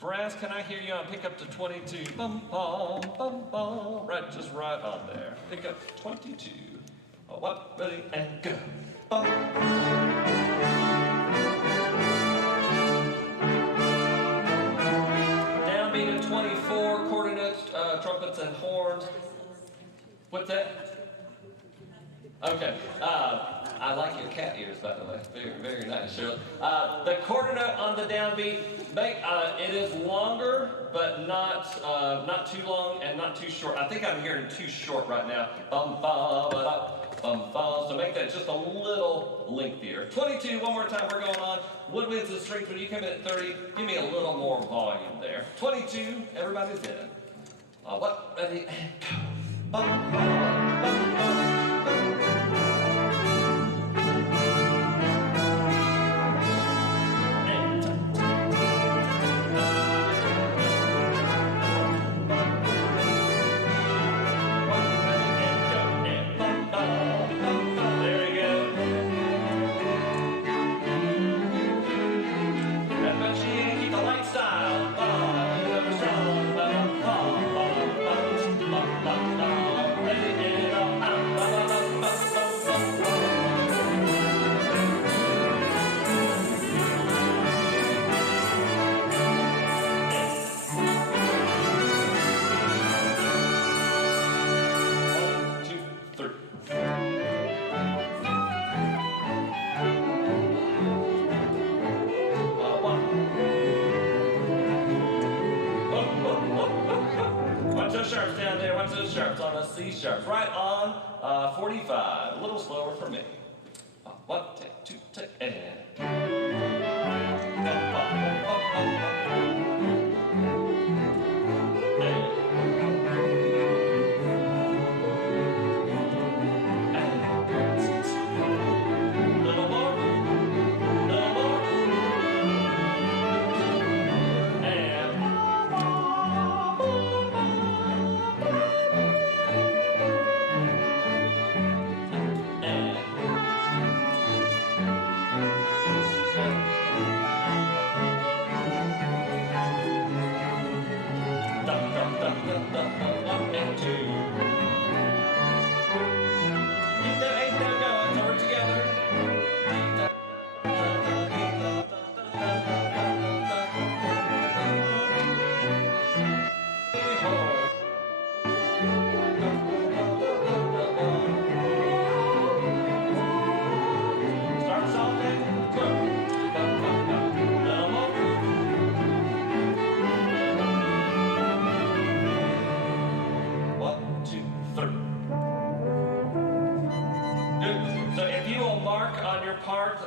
Brass, can I hear you on pick up to 22? Bum, bum, bum, bum. Right, just right on there. Pick up 22. Oh, what? Ready, and go. Bum. Downbeat at 24, quarter notes, trumpets and horns. What's that? Okay. I like your cat ears, by the way. Very, very nice, Shirley. The quarter note on the downbeat, it is longer, but not too long and not too short. I think I'm hearing too short right now. Bum, ba, ba, da, bum, ba. So make that just a little lengthier. 22, one more time, we're going on. Woodwinds and strings, when you come in at 30, give me a little more volume there. 22, everybody's in. What? Ready, and go. Bum, ba, bum, bum. Sharps down there, watch those sharps on the C sharps, right on 45, a little slower for me. 1, 2, and.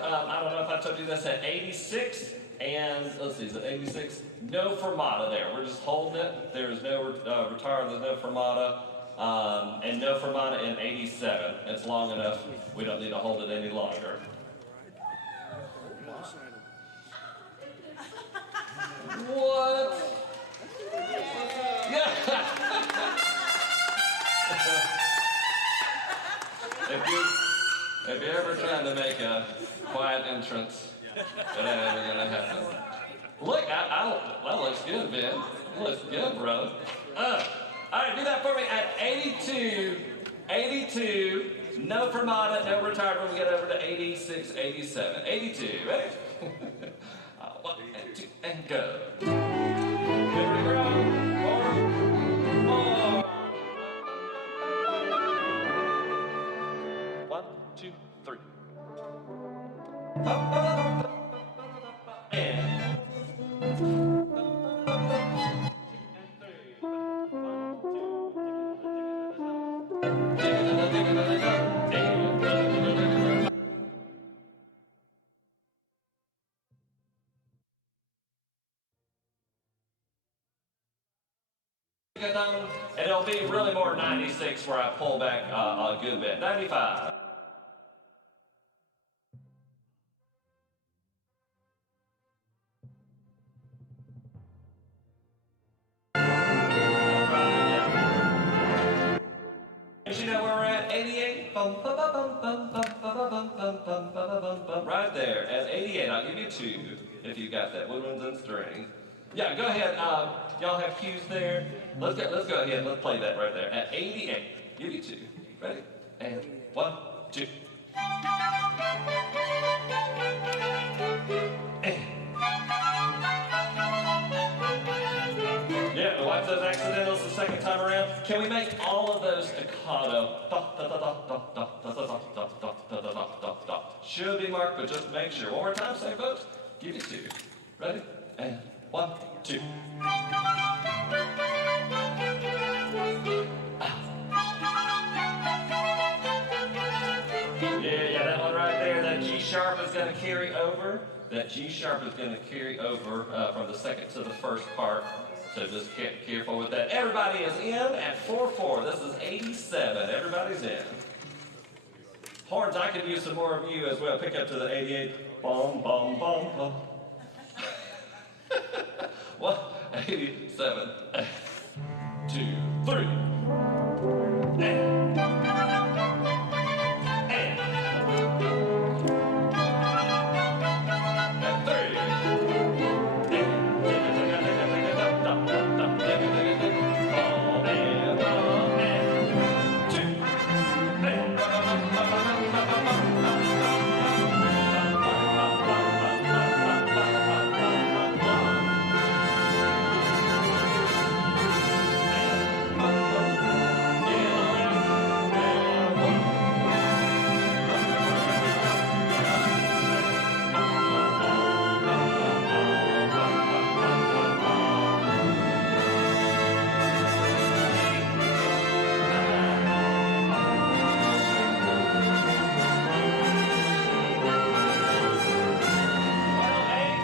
I don't know if I told you this at 86, and let's see, is it 86? No fermata there. We're just holding it. There's no retard, there's no fermata, and no fermata in 87. It's long enough. We don't need to hold it any longer. What? Yeah. If you're ever trying to make a quiet entrance, it ain't ever gonna happen. Look, that looks good, Ben. Looks good, brother. All right, do that for me at 82. 82. No fermata, no retard when we get over to 86, 87. 82, ready? 1 and 2 and go. Here we go. More. 1, 2, 3. And it'll be really more 96 where I pull back a good bit. 95. You know where we're at? 88. Right there at 88. I'll give you 2. if you got that. Woodwinds and strings. Yeah, go ahead. Y'all have cues there. Let's go ahead. Let's play that right there. At 88. Give you 2. Ready? And 1, 2. Yeah, watch those accidentals the second time around. Can we make all of those staccato? Should be marked, but just make sure. One more time, say folks. Give you 2. Ready? And 1, 2. Yeah, that one right there. That G sharp is going to carry over. That G sharp is going to carry over from the second to the first part. So just get careful with that. Everybody is in at 4-4. This is 87. Everybody's in. Horns, I could use some more of you as well. Pick up to the 88. Bum, bum, bum, bum. 87. 2, 3. And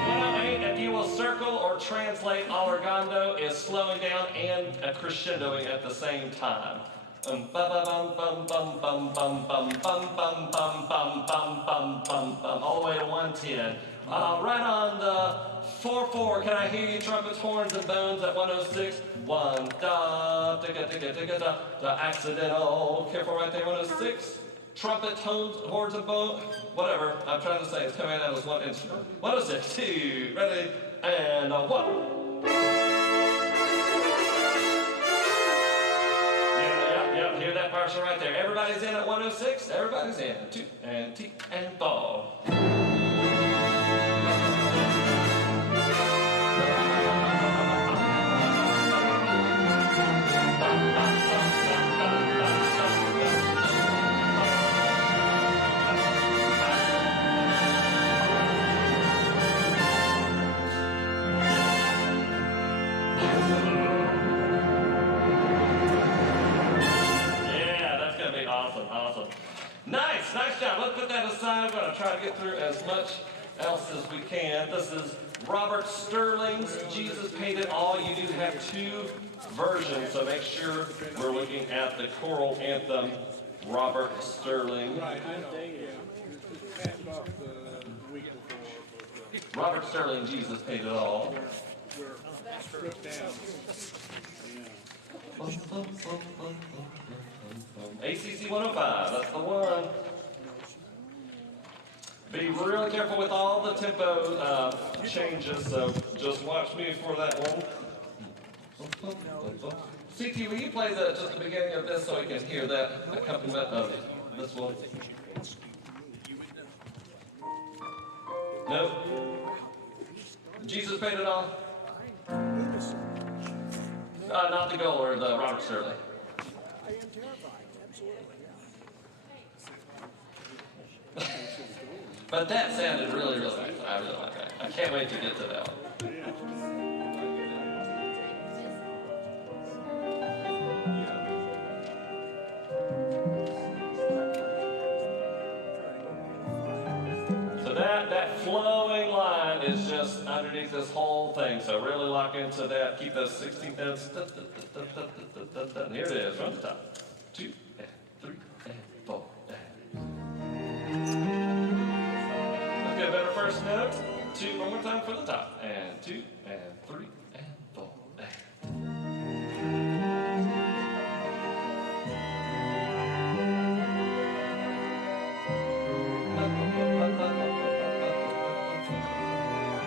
108, if you will circle or translate allegando is slowing down and crescendoing at the same time. All the way to 110. Right on the 4-4. Can I hear you? Trumpets, horns, and bones at 106. 1 da digga digga digga da. The accidental. Careful right there. 106. Trumpet, horns, and bones. Whatever. I'm trying to say it's coming out as one instrument. 106. 2. Ready? And 1. Yep, hear that partial right there. Everybody's in at 106. Everybody's in. 2 and T and ball. Awesome. Nice job. Let's put that aside. We're going to try to get through as much else as we can. This is Robert Sterling's Jesus Paid It All. You do have 2 versions, so make sure we're looking at the choral anthem, Robert Sterling. Robert Sterling, Jesus Paid It All. ACC 105, that's the one. Be really careful with all the tempo changes, so just watch me for that one. CT, will you play just the beginning of this so we can hear that accompaniment of this one? No? Jesus Paid It All? Not the goal or the Robert Sterling. I am terrified, absolutely. But that sounded really nice. I really like that. I can't wait to get to that one. So that flowing line is just underneath this whole thing. So really lock into that. Keep those 16th notes. Here it is from the top. 2 and 3 and 4. Let's get a better first note. 2 one more time for the top. And 2 and 3 and 4.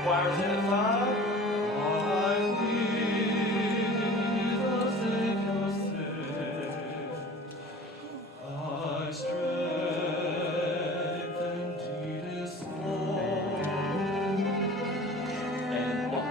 Choir's in at 5. I hear the Savior say, I strength indeed is small. And 1.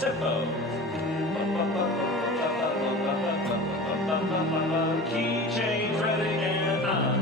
Tempo. Key change ready and on.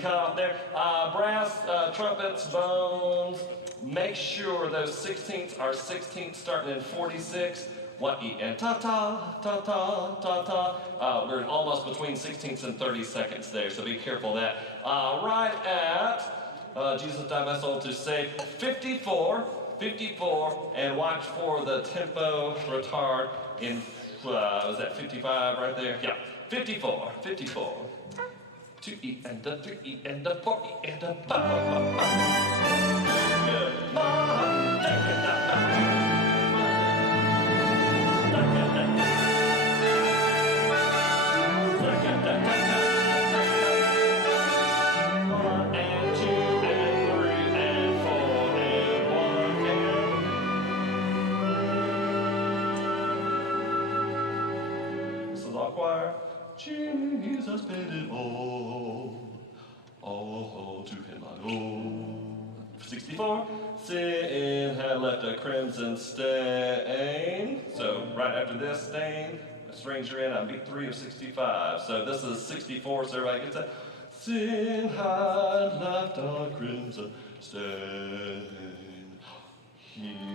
Cut off there. Brass, trumpets, bones. Make sure those 16ths are 16ths starting in 46. 1 E and ta ta ta ta ta ta. We're almost between 16ths and 30 seconds there, so be careful of that. Right at Jesus died my soul to save 54, and watch for the tempo retard in was that 55 right there? Yeah, 54. 2 E and a 3 E and a 4 E and a 5. Good. Choir. Jesus paid it all to him I owe. 64, sin had left a crimson stain. So right after this stain, a stranger in on beat 3 of 65. So this is 64, so everybody gets that. Sin had left a crimson stain. He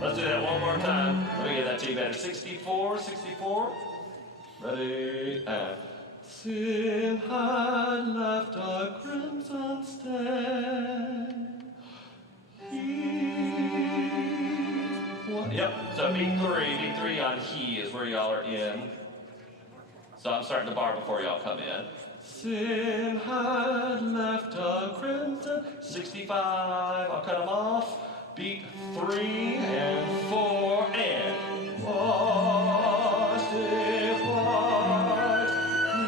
let's do that one more time. Let me get that to you better. 64. Ready, and sin had left a crimson stain. Yep, so beat 3 on he is where y'all are in. So I'm starting the bar before y'all come in. Sin had left a crimson 65. I'll cut them off. Beat 3 and 4 and washed it white.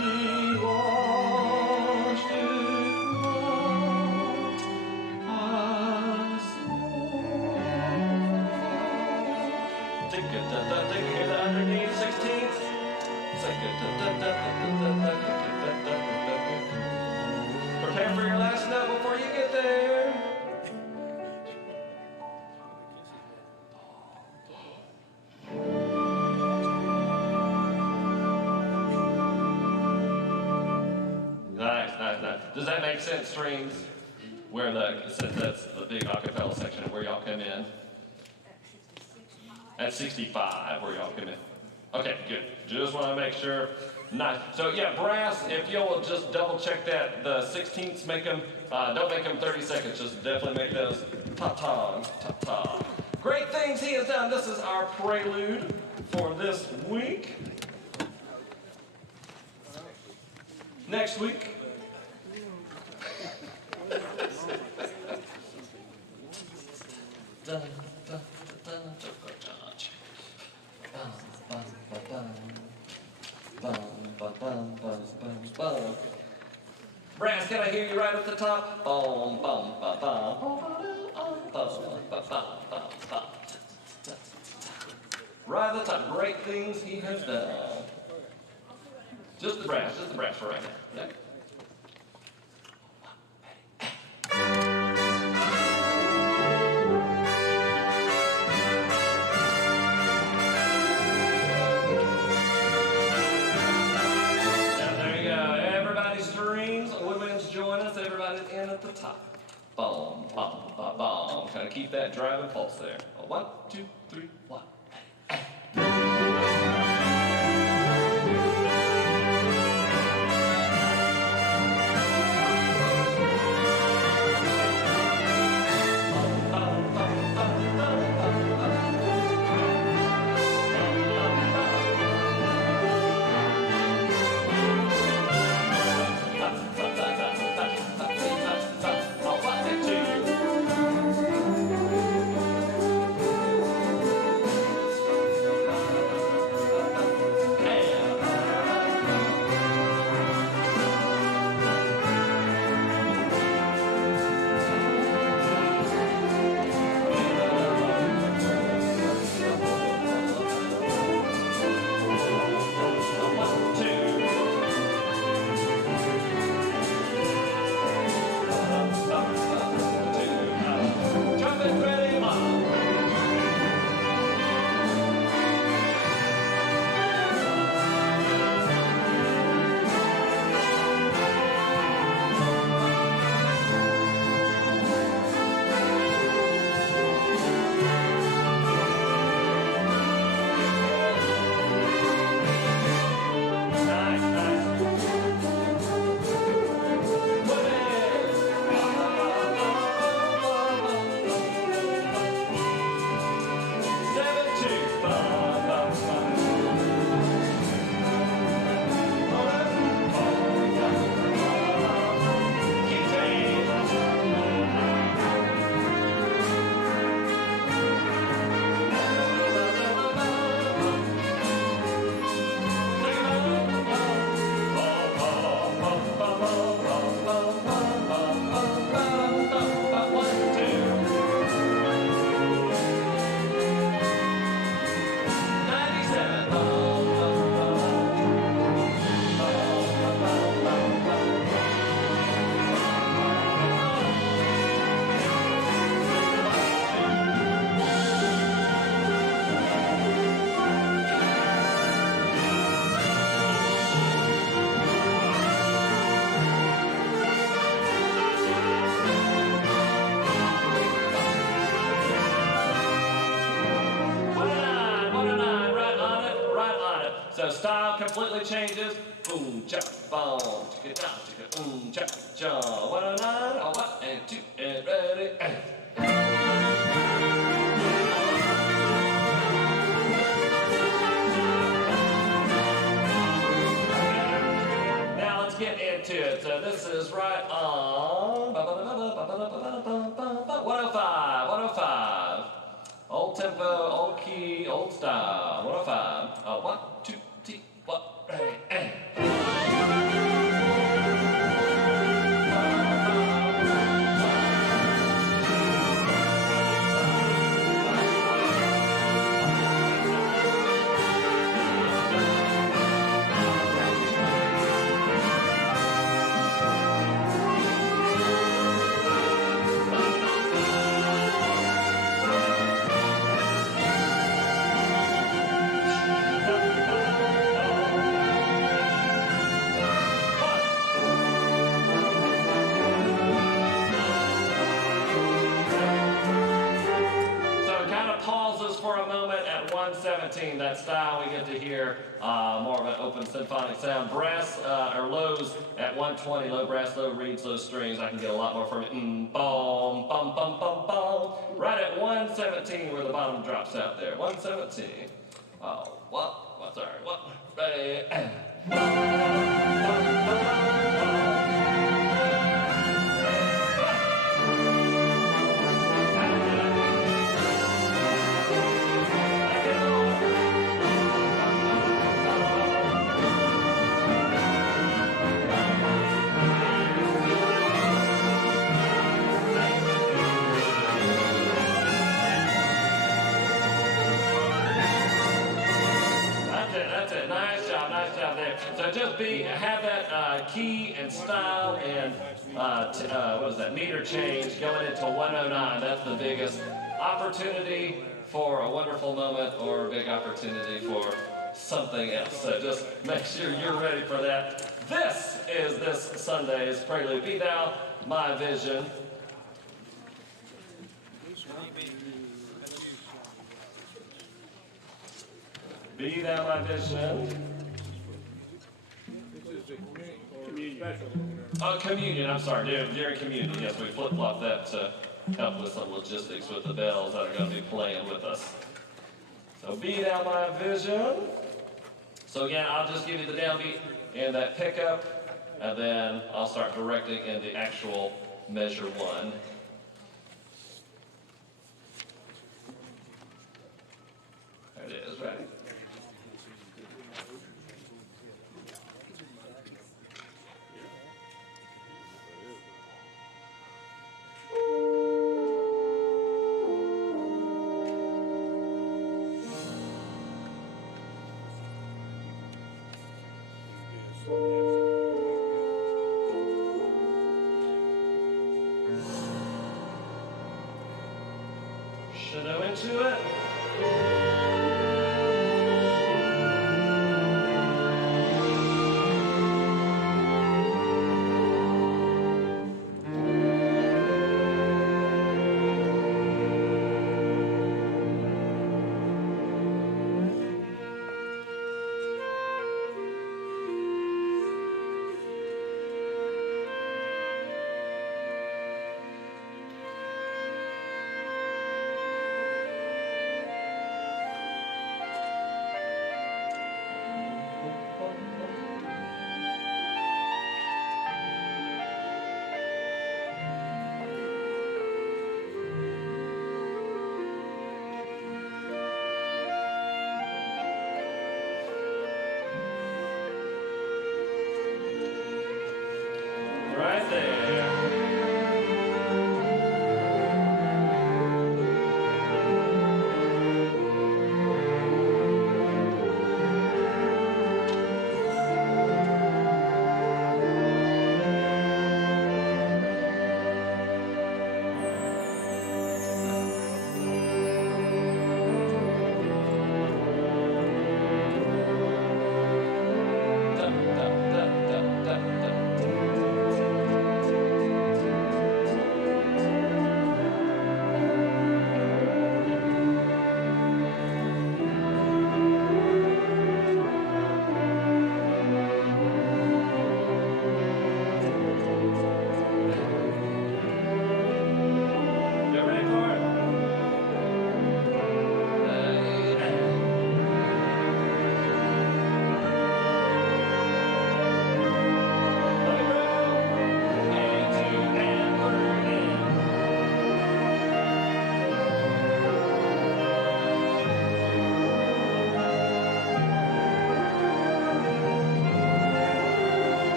He washed it white as snow. Take it, hear the underneath 16th. Prepare for your last note before you get there. Nice. Does that make sense, strings? Where since that's the big acapella section, where y'all come in? At 65, where y'all come in. Okay, good. Just want to make sure. Nice. So yeah, brass, if you'll just double check that, the 16ths make them, don't make them 30 seconds, just definitely make those ta-ta. Great things he has done. This is our prelude for this week. Next week. Brass, can I hear you right at the top? Right at the top. Great things he has done. Just the brass for right now. Yeah. At the top. Boom, boom, boom, boom. Kind of keep that driving pulse there. 1, 2, 3, 1. So style completely changes. Boom, chop, boom, chicka, down, chicka, chop, jump. 109, 1 and 2 and ready. get into it. This is right on 105, 105. Old tempo, old key, old style. 105. 1, 2, 3, 1, hey. For a moment at 117, that style we get to hear more of an open symphonic sound. Brass or lows at 120, low brass, low reeds, low strings. I can get a lot more from it. Boom, bum, bum, bum, bum. Right at 117 where the bottom drops out there. 117. Oh, what? Sorry, what? Ready? Nice job there. So just have that key and style and what is that, meter change going into 109. That's the biggest opportunity for a wonderful moment or a big opportunity for something else. So just make sure you're ready for that. This is this Sunday's Prelude. Be Thou My Vision. Be Thou My Vision. Communion, I'm sorry, during communion. Yes, we flip-flopped that to help with some logistics with the bells that are going to be playing with us. So be thou my vision. So again, I'll just give you the downbeat and that pickup, and then I'll start directing in the actual measure one. There it is, ready? Shadow into it.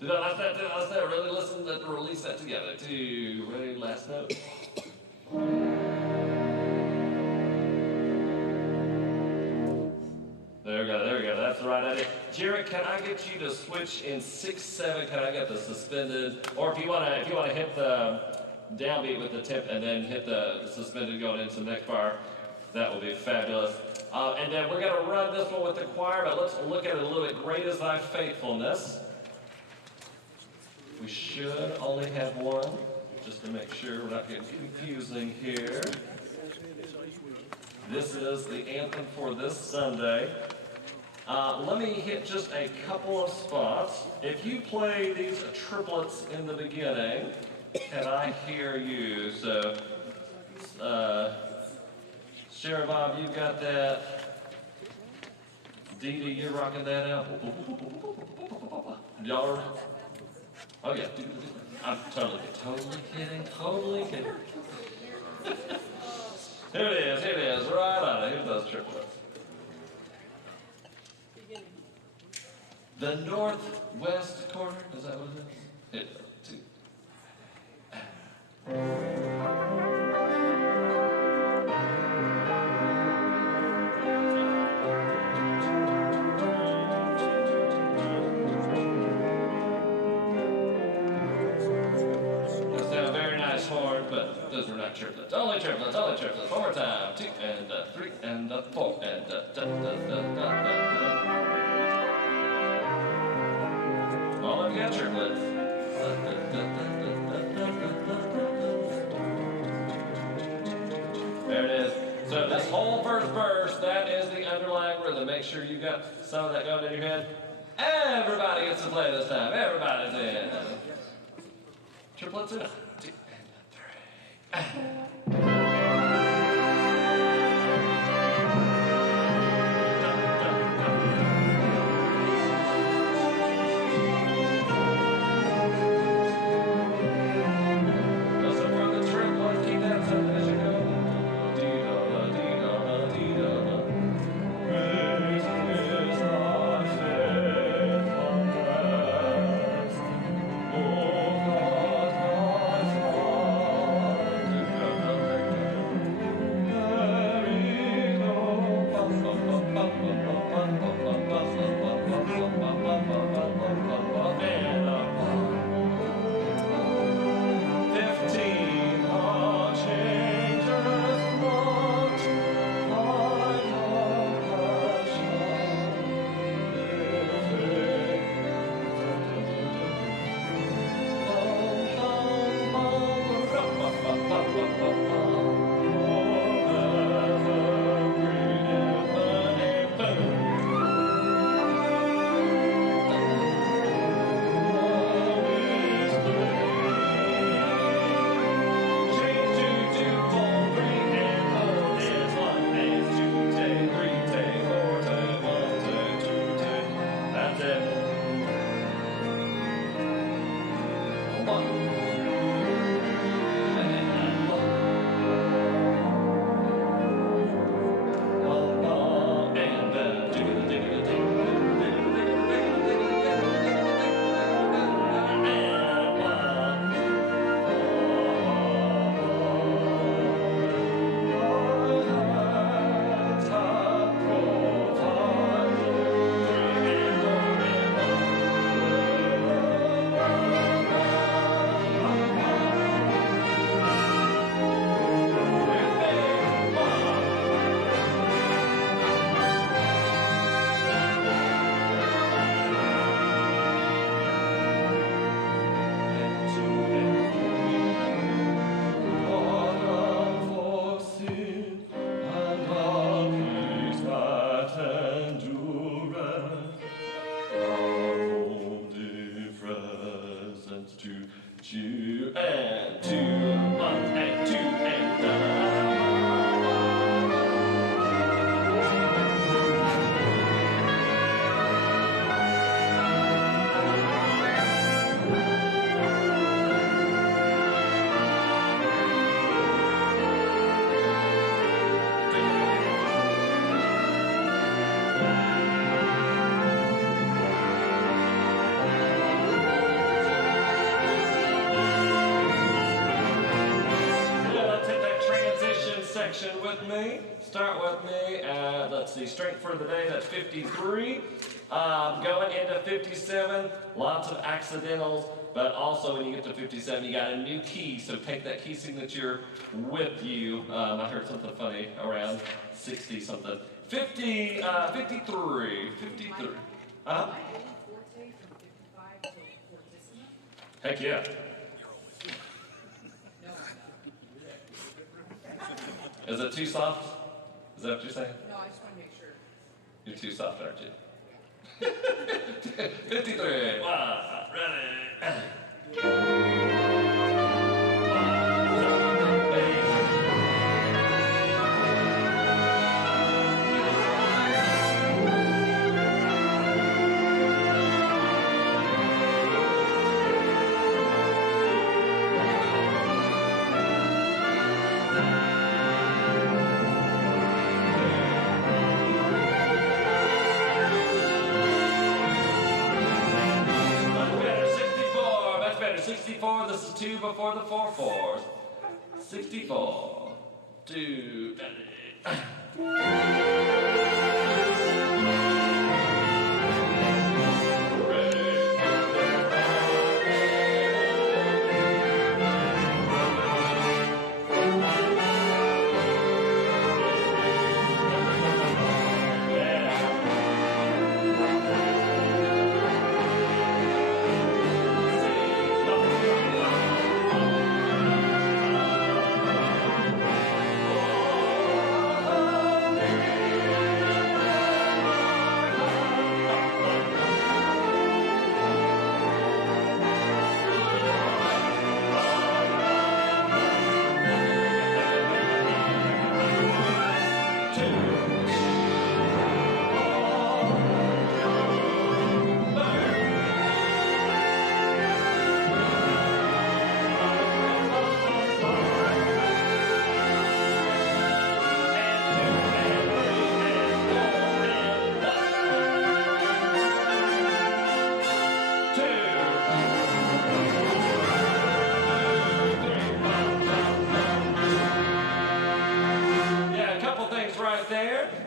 Did I last that? Did I last that? Really listen to release that together. Two, ready, last note. There we go, there we go. That's the right idea. Jared, can I get you to switch in 6/7? Can I get the suspended? Or if you wanna hit the downbeat with the tip and then hit the suspended going into the next bar, that will be fabulous. And then we're gonna run this one with the choir, but let's look at it a little bit. Great is thy faithfulness. We should only have one, just to make sure we're not getting confusing here. This is the anthem for this Sunday. Let me hit just a couple of spots. If you play these triplets in the beginning, can I hear you? So, Sarah Bob, you've got that. Dee Dee, you're rocking that out. Y'all are, oh yeah, I'm totally kidding. Here it is, right on it. Here's those triplets. The northwest corner, is that what it is? Hit two. That's now a very nice horn, but those were not triplets. Only triplets. One more time. 2 and 3 and 4 and da da da da da. All of you got triplets. There it is. So this whole first verse, that is the underlying rhythm. Make sure you got some of that going in your head. Everybody gets to play this time. Everybody's in. Triplets in 2 and 3. section with me. Start with me at, let's see, strength for the day, that's 53. Going into 57, lots of accidentals, but also when you get to 57, you got a new key, so take that key signature with you. I heard something funny around 60 something. 53. Uh-huh. Heck yeah. Is it too soft? Is that what you're saying? No, I just want to make sure. You're too soft, aren't you? 53. One, ready. Much better. 64. This is 2 before the 4 4s. 64. 2.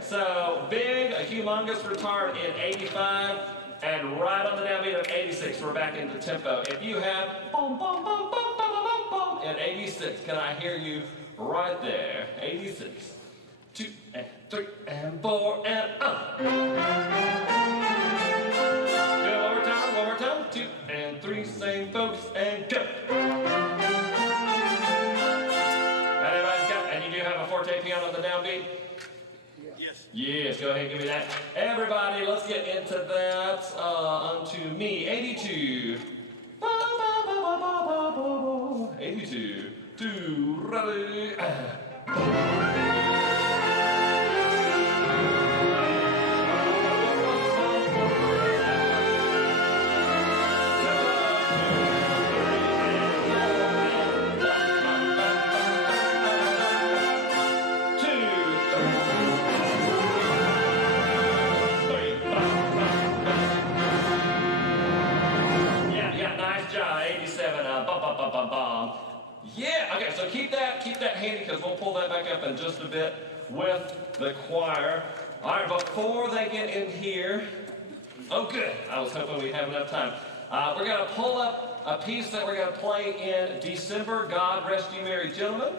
So big, a humongous retard in 85, and right on the downbeat of 86, we're back into tempo. If you have boom, boom, boom, boom, boom, boom, boom, boom, in 86, can I hear you right there? 86, 2 and 3 and 4 and up. Good, one more time, 2 and 3, same folks, and go. And everybody's got, and you do have a forte piano on the downbeat? Yes, go ahead and give me that. Everybody, let's get into that. Unto me, 82. 82. 2, ready. Yeah, okay, so keep that handy because we'll pull that back up in just a bit with the choir. All right, before they get in here, oh good, I was hoping we'd have enough time. We're going to pull up a piece that we're going to play in December, God Rest You Merry Gentlemen.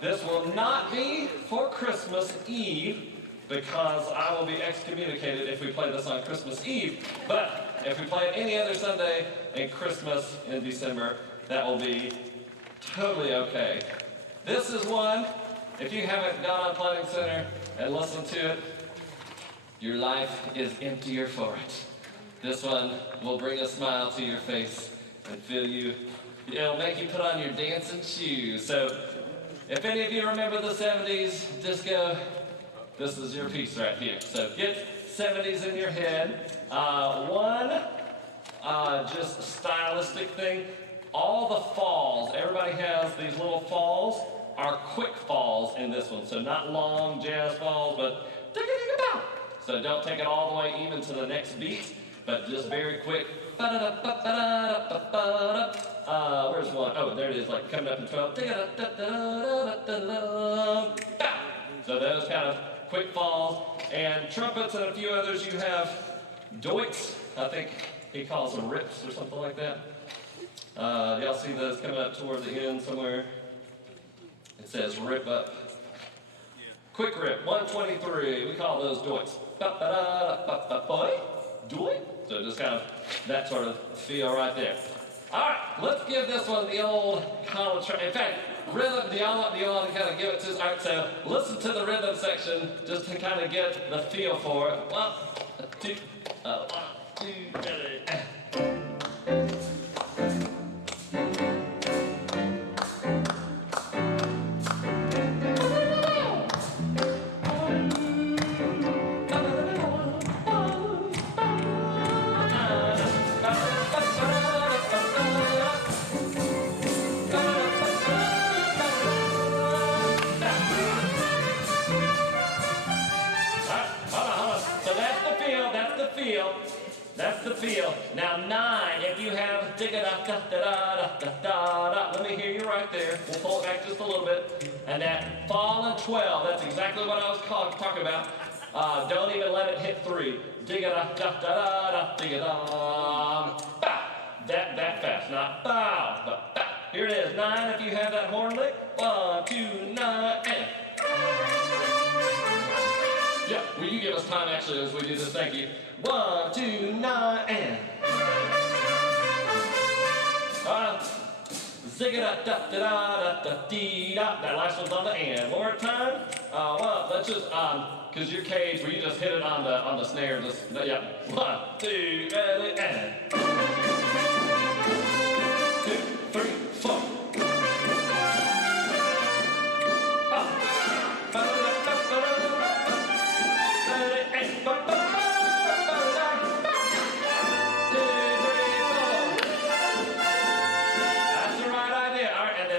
This will not be for Christmas Eve because I will be excommunicated if we play this on Christmas Eve. But if we play it any other Sunday in Christmas in December, that will be totally okay. This is one, if you haven't gone on Planning Center and listened to it, your life is emptier for it. This one will bring a smile to your face and it'll make you put on your dancing shoes. So, if any of you remember the 70s disco, this is your piece right here. So get 70s in your head. Just stylistic thing. All the falls, everybody has these little falls, are quick falls in this one. So not long jazz falls, but so don't take it all the way even to the next beat, but just very quick. Where's one? Oh, there it is, like coming up in 12. kind of quick falls. And trumpets and a few others, you have doits. I think he calls them rips or something like that. Y'all see those coming up toward the end somewhere? It says rip up. Quick rip, 123. We call those doits. Doit? So just kind of that sort of feel right there. All right, let's give this one the old college try. In fact, rhythm, do y'all want to kind of give it to us? All right, so listen to the rhythm section just to kind of get the feel for it. 1, 2, 3. That's the feel. Now 9, if you have digga-da-da-da-da-da-da-da, let me hear you right there. We'll pull it back just a little bit. And that fall and 12, that's exactly what I was talking about. Don't even let it hit 3. Digga-da-da-da-da-da, digga-da. Bow. That fast, not bow, but bow. Here it is, 9, if you have that horn lick. 1, 2, 9, and. Yeah, will you give us time actually as we do this? Thank you. 1, 2, 9, and. Zigga-da-da-da-da-da-dee-da. That last one's on the end. One more time. Well, let's just, because your cage where you just hit it on the snare, just, yeah. 1, 2, ready, and. 2, 3, 4.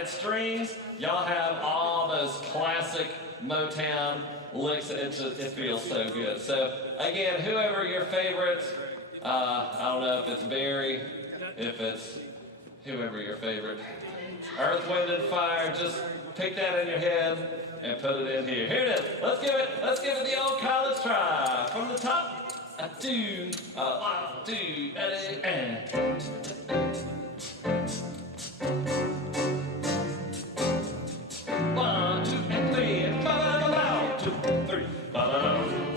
Strings, y'all have all those classic Motown licks. It feels so good. So again, whoever your favorite, I don't know if it's Barry, if it's whoever your favorite, Earth, Wind, and Fire, just pick that in your head and put it in here. Here it is. Let's give it the old college try. From the top, 2, 1, 2, and. 1, 2, and 3, and 2, 3. 1, 2,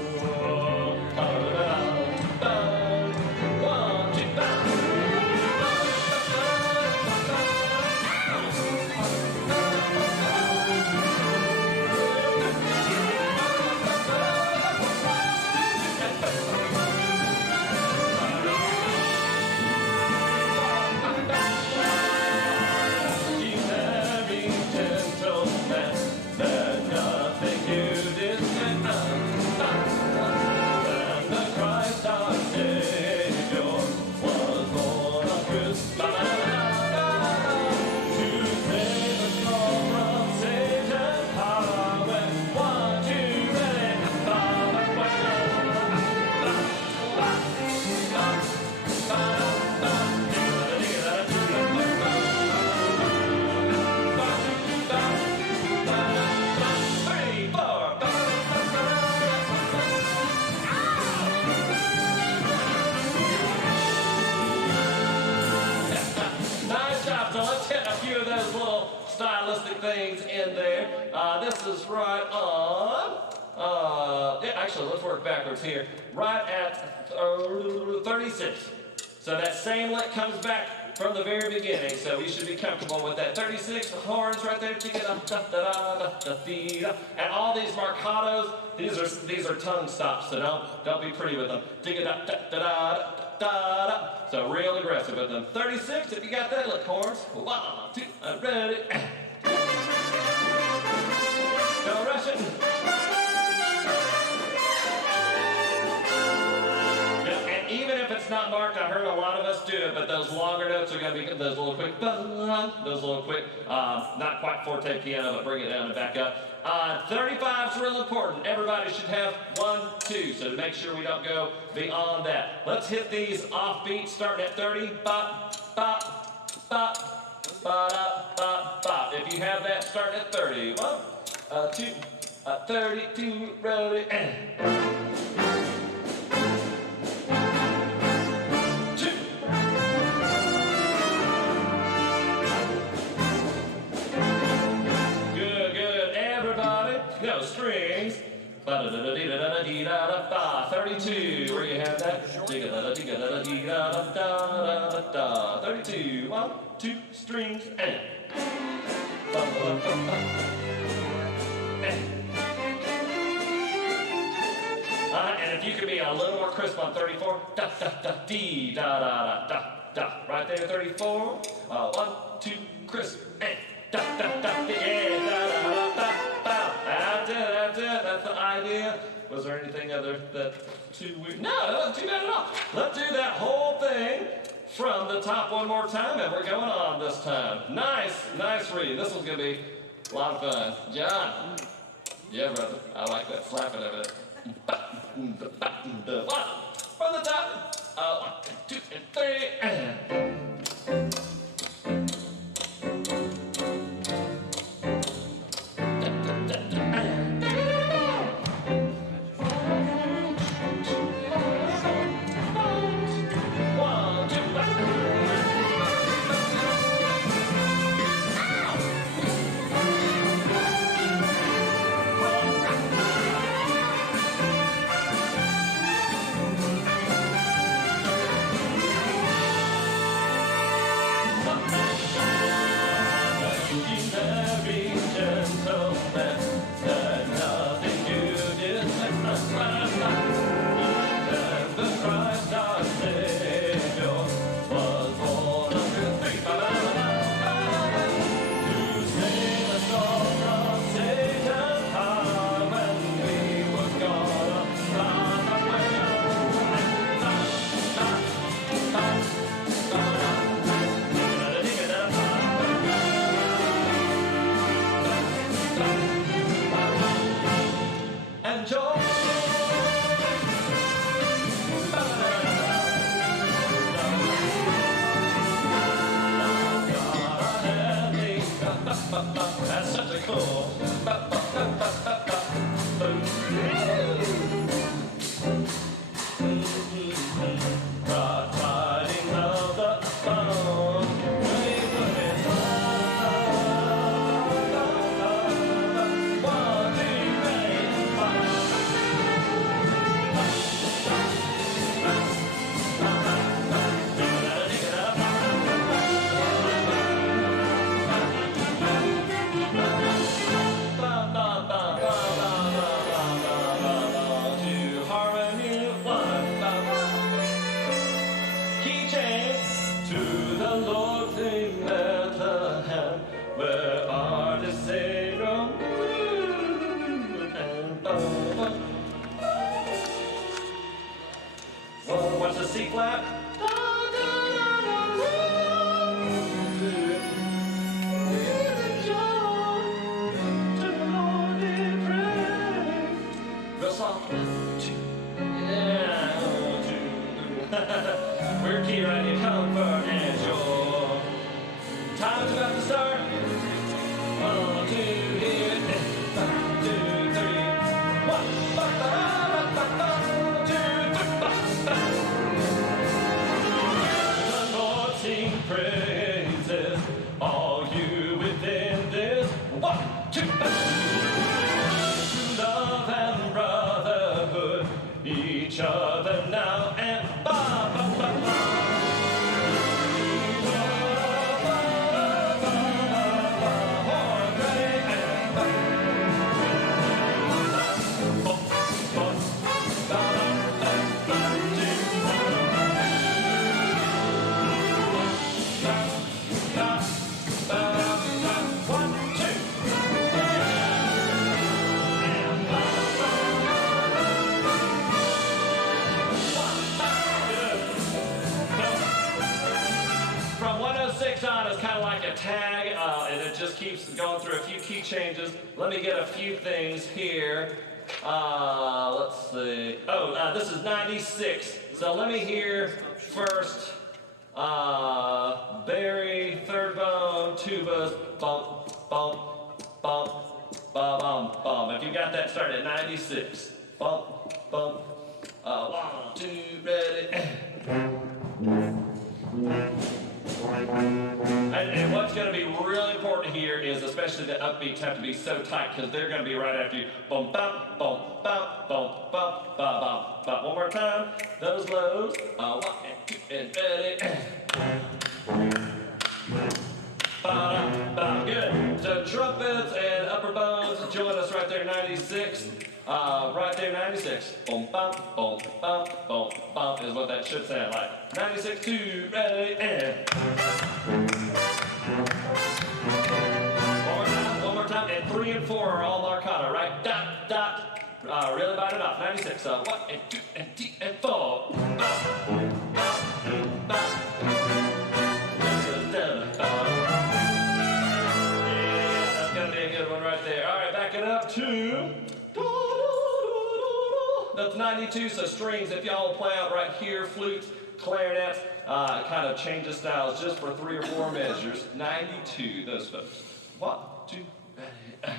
stylistic things in there. This is right on, yeah, actually, let's work backwards here. Right at 36. So that same lick comes back from the very beginning, so you should be comfortable with that. 36, horns right there. And all these marcatos, these are tongue stops, so don't be pretty with them. So real aggressive with them. 36, if you got that, lick horns. 1, 2, ready. Don't rush it. Yeah, and even if it's not marked, I heard a lot of us do it, but those longer notes are going to be those little quick, not quite forte piano, but bring it down and back up. 35 is real important. Everybody should have 1, 2, so to make sure we don't go beyond that. Let's hit these off beats starting at 30. Bop, bop, bop, bop, bop, bop. If you have that starting at 30. 1, 2, 32, ready, and 2. Good, good. Everybody, go strings. 32, where you have that? 32, 1, 2, strings, and. And if you could be a little more crisp on 34, da da da dee da da da da. Right there, 34. 1, 2, crisp, and da da da yeah, da da da da. That's it, that's it. That's the idea. Was there anything other that too weird? No, that wasn't too bad at all. Let's do that whole thing from the top one more time, and we're going on this time. Nice, nice read. This one's gonna be a lot of fun. John. Yeah, brother. I like that slapping of it. One, from the top. 1, 2, and 3. That's such a cool. Riding of the phone. What's the C flat? Real soft. Yeah. We're key right here, comfort and joy. Time's about to start. 1, 2, here. 1, 2, 3. 1, 2, 3. Sing praises, all you within this. 1, 2, 3. Love and brotherhood, each other now and ba ba ba ba. On is kind of like a tag, and it just keeps going through a few key changes. Let me get a few things here. Let's see. Oh, this is 96. So let me hear first. Barry, third bone, tubas, bump, bump, bump, bum, bum, bum. If you got got that started at 96. Bump, bump. 1, 2, ready. And what's going to be really important here is especially the upbeats have to be so tight because they're going to be right after you. Bum, bum, bum, bum, bum, bum, bum, bum, bum. One more time. Those lows. 1 and 2 and ready. Good. So trumpets and upper bones, join us right there, 96. Right there, 96. Boom, bum, boom, bum, boom, bum is what that should sound like. 96, 2, ready, and. One more time, and 3 and 4 are all marcato, right? Dot, dot. Really bite it off. 96. 1 and 2 and 3 and 4. Right there. All right, back it up to that's 92. So strings, if y'all will play out right here, flutes, clarinets, kind of change the styles just for 3 or 4 measures. 92, those folks. 1, 2, ready.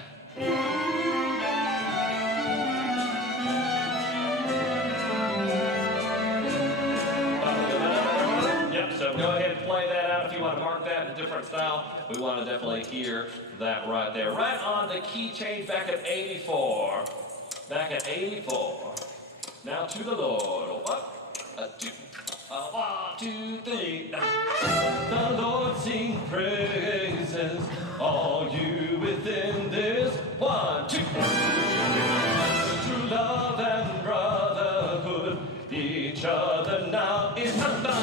So go ahead and play that out if you want to mark that in a different style. We want to definitely hear that right there. Right on the key change back at 84. Back at 84. Now to the Lord. 1, 2, 1, 2, 3. The Lord sing praises, all you within this. 1, 2. True love and brotherhood, each other now is undone.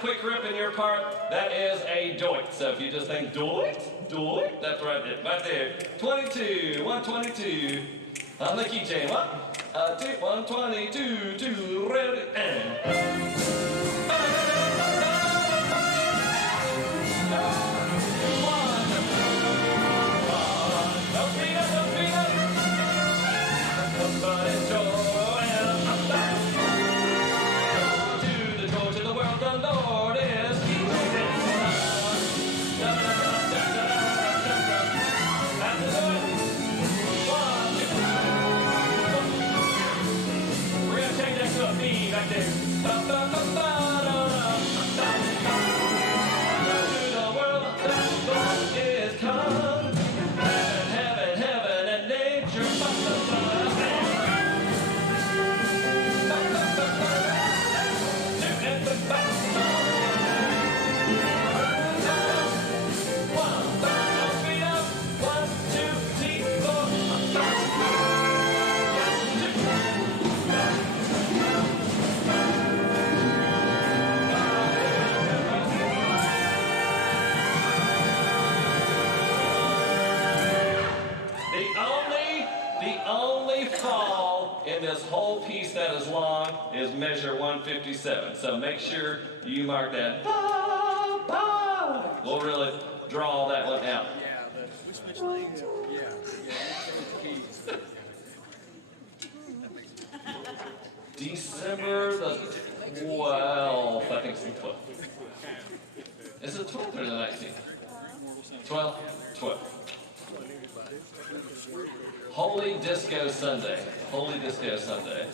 Quick rip in your part, that is a doit. So if you just think doit, doit, that's right there. 22, 122 on the keychain. 1, 2, 122, 2, ready, and. This whole piece that is long is measure 157. So make sure you mark that. Ba, ba. We'll really draw that one out. Yeah, we switch lanes. Yeah. December the 12th. I think it's the 12th. Is it 12th or the 19th? 12th? 12th. Holy Disco Sunday. Holy Disco Sunday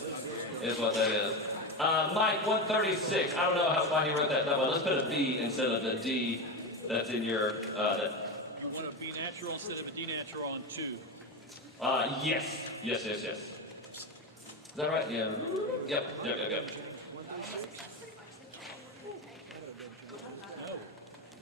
is what that is. Mike, 136. I don't know why he wrote that number. Let's put a B instead of the D that's in your. I want a B natural instead of a D natural on 2. Yes. Is that right? Yeah. Yep.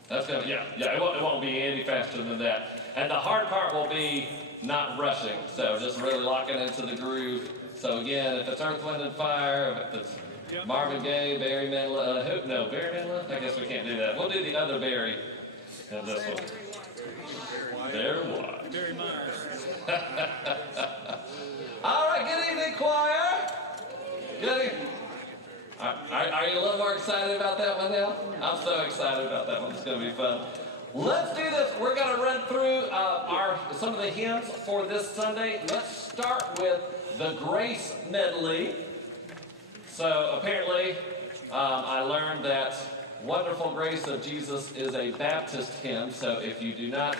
That's good. Yeah. It won't be any faster than that. And the hard part will be not rushing. So just really locking into the groove. So again, if it's Earth, Wind, and Fire, if it's Marvin Gaye, Barry Manilow, Barry Manilow? I guess we can't do that. We'll do the other Barry. And this one. Barry White. Barry Myers. All right, good evening, choir. Good evening. Are you a little more excited about that one now? I'm so excited about that one. It's going to be fun. Let's do this. We're going to run through some of the hymns for this Sunday. Let's start with the Grace Medley. So apparently, I learned that Wonderful Grace of Jesus is a Baptist hymn. So if you did not,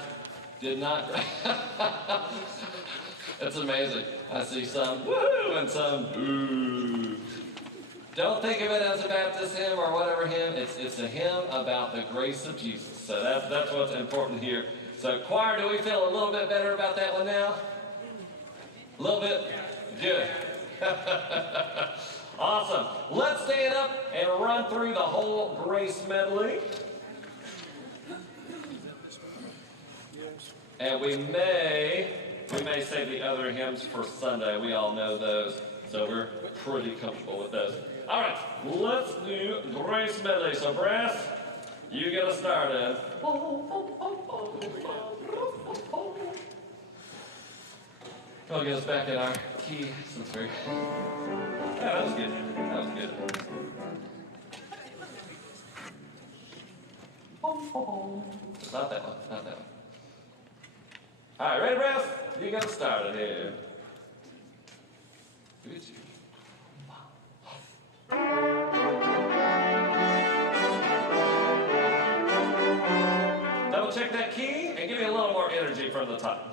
it's amazing. I see some woohoo and some boo. Don't think of it as a Baptist hymn or whatever hymn. It's a hymn about the grace of Jesus. So that's what's important here. So choir, do we feel a little bit better about that one now? A little bit? Good. Awesome. Let's stand up and run through the whole Grace Medley. And we may say the other hymns for Sunday. We all know those. So we're pretty comfortable with those. All right, let's do Grace Medley. So brass, you get us started. I'll get us back in our key since we're... Yeah, that was good. Not that one. All right, ready, brass? You get us started here. Good. Double check that key and give me a little more energy from the top.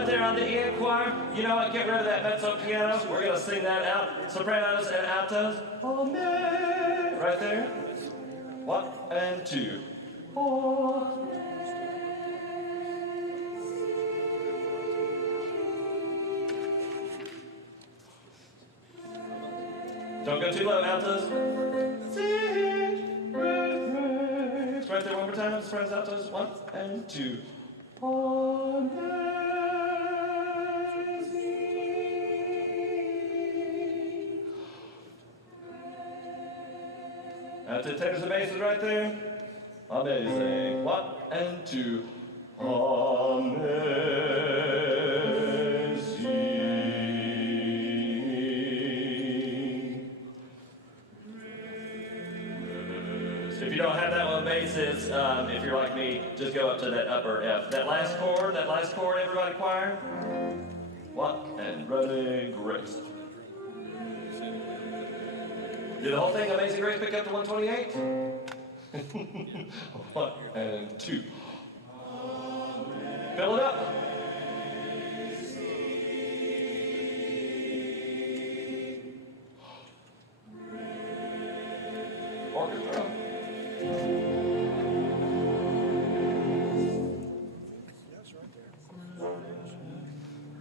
Right there on the end choir, you know what, get rid of that mezzo piano. We're going to sing that out. Sopranos and altos. Amen. Right there. 1 and 2. Oh. Don't go too low, altos. Sing, praise. Right there one more time, sopranos, altos. 1 and 2. Out to tenors and basses right there. Amazing. 1 and 2. Amazing. If you don't have that one basses, if you're like me, just go up to that upper F. That last chord, everybody choir. 1 and ready, grace. Do the whole thing, Amazing Grace, pick up to 128? 1 and 2. Fill it up. Orchestra.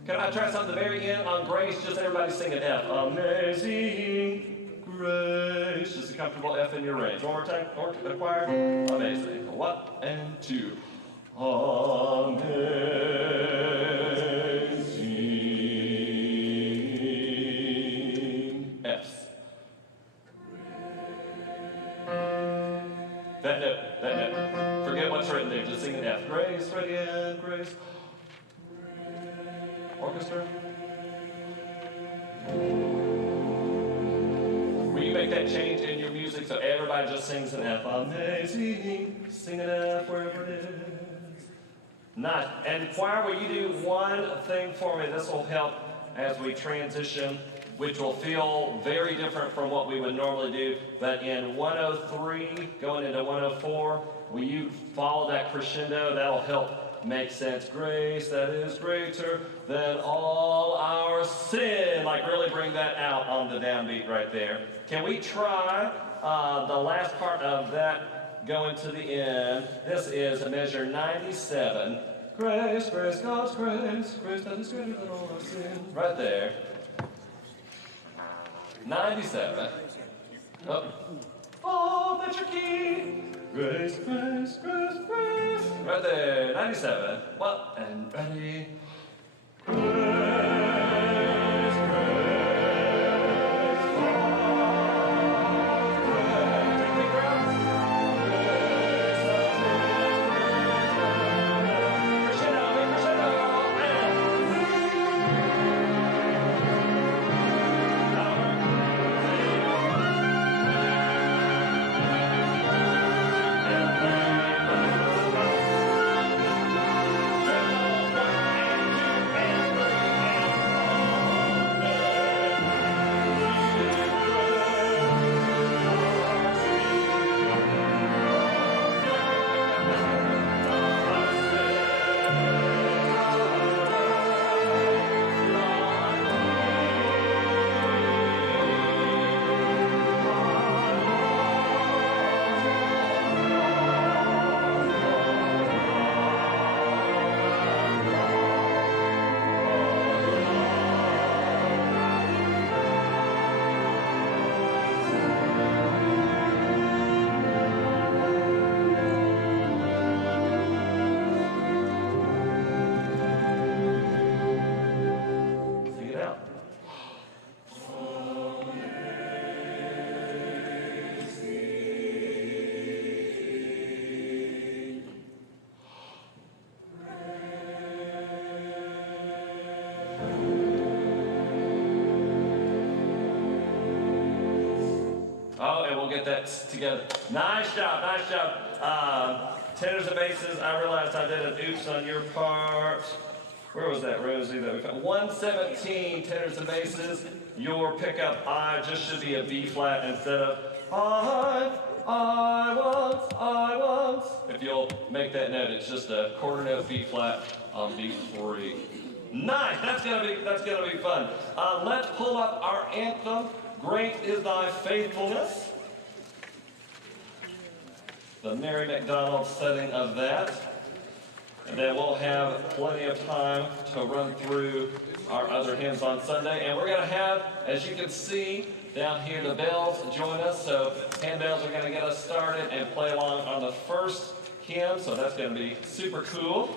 Can I try something at the very end on Grace? Just everybody sing an F. Amazing Grace. Just a comfortable F in your range. One more time. Choir. Amazing. 1 and 2. Amazing F's. That note. Forget what's written there. Just sing an F. Grace, ready, and Grace. Orchestra. Will you make that change in your music so everybody just sings an F? Amazing. Sing an F wherever it is. Nice. And choir, will you do one thing for me? This will help as we transition, which will feel very different from what we would normally do. But in 103, going into 104, will you follow that crescendo? That'll help make sense. Grace that is greater than all our sin. Like really bring that out on the downbeat right there. Can we try the last part of that going to the end? This is measure 97. Grace, grace, God's grace, grace that is greater than all our sin. Right there. 97. Oh, that's your key. Grace, grace, grace, grace. Right there. 97. 1 and ready. Grace, grace, God's grace. Take a big breath. Crescendo, big crescendo. Oh, and we'll get that together. Nice job, nice job. Tenors and basses, I realized I did an oops on your part. Where was that, Rosie, that we found? 117, tenors and basses. Your pickup I just should be a B flat instead of I want. If you'll make that note, it's just a quarter note B flat on beat 3. Nice. That's gonna be fun. Let's pull up our anthem. Great is thy faithfulness. The Mary McDonald setting of that. And then we'll have plenty of time to run through our other hymns on Sunday. And we're going to have, as you can see down here, the bells join us. So handbells are going to get us started and play along on the first hymn. So that's going to be super cool.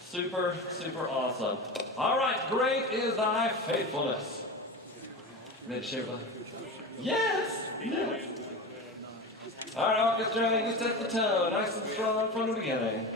Super, super awesome. All right, great is thy faithfulness. Ready to share, bud? Yes! Yes! All right, orchestra, you set the tone nice and strong from the beginning.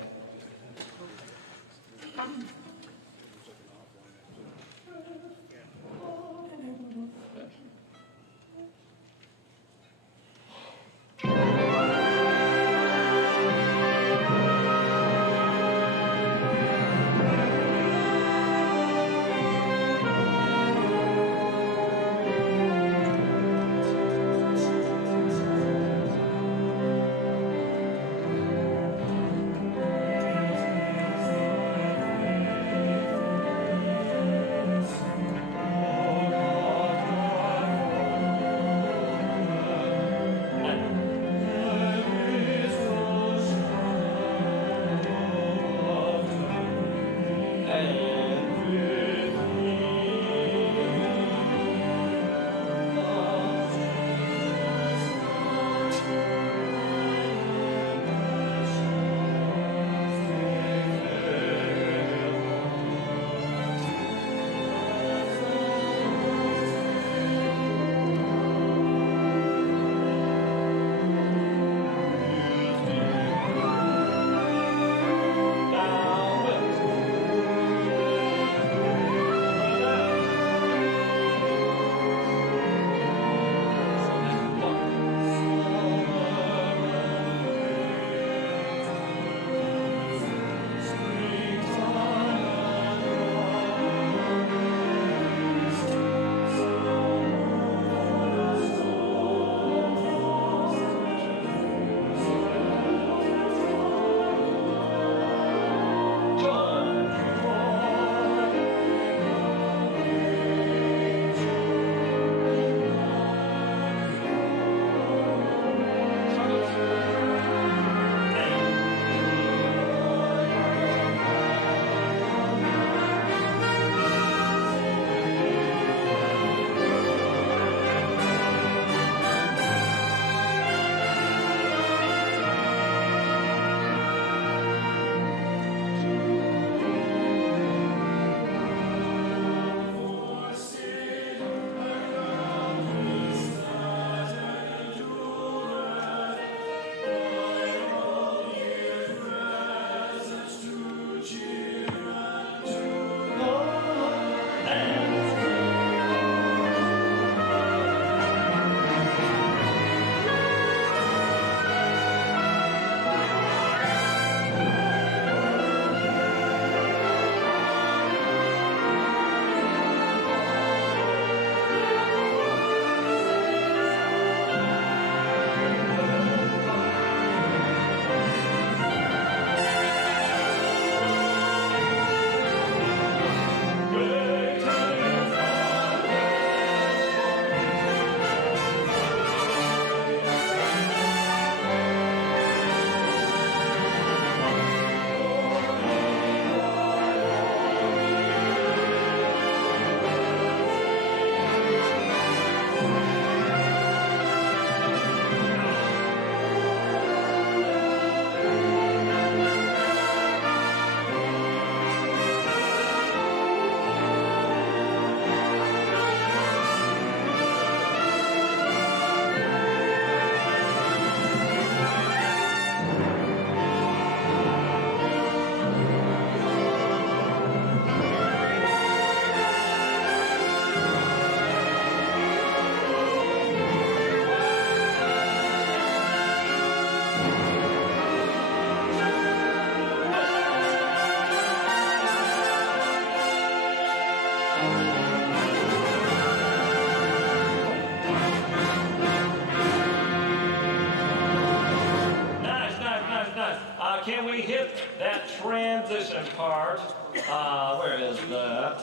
can we hit that transition part? Where is that?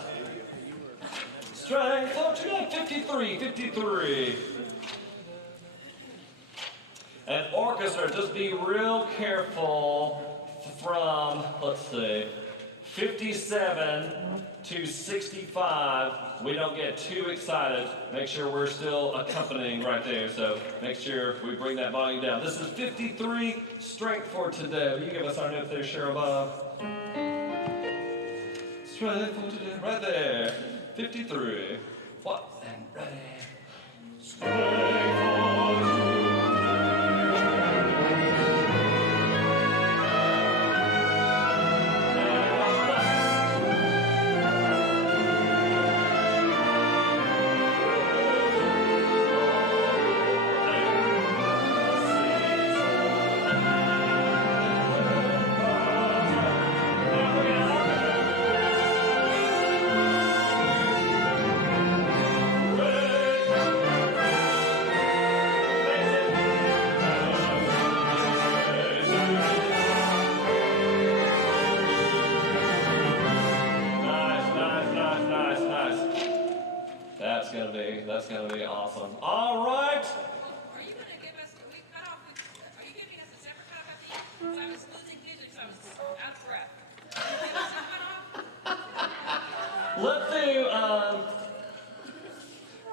Strength for tonight, 53, 53. And orchestra, just be real careful from, let's see, 57 to 65. We don't get too excited. Make sure we're still accompanying right there. So make sure we bring that volume down. This is 53, strength for today. Will you give us our note there, Cheryl Bob? Strength for today, right there. 53. What? And ready. Strength for today. That's gonna be awesome. All right. Are you gonna give us? We cut off. Are you giving us a separate cut off at the end? I was losing music, so I was out of breath. Let's do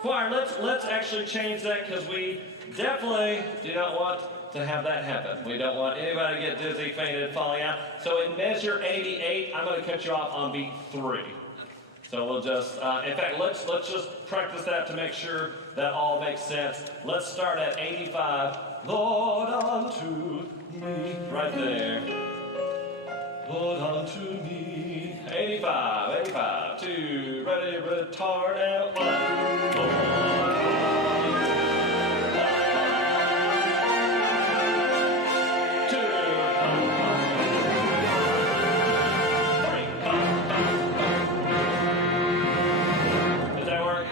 choir. Let's actually change that because we definitely do not want to have that happen. We don't want anybody to get dizzy, fainted, falling out. So in measure 88, I'm going to cut you off on beat 3. So we'll just, in fact, let's just practice that to make sure that all makes sense. Let's start at 85. Lord, unto me, right there. Lord, unto me. 85, 2, ready, retard, and 1. Lord,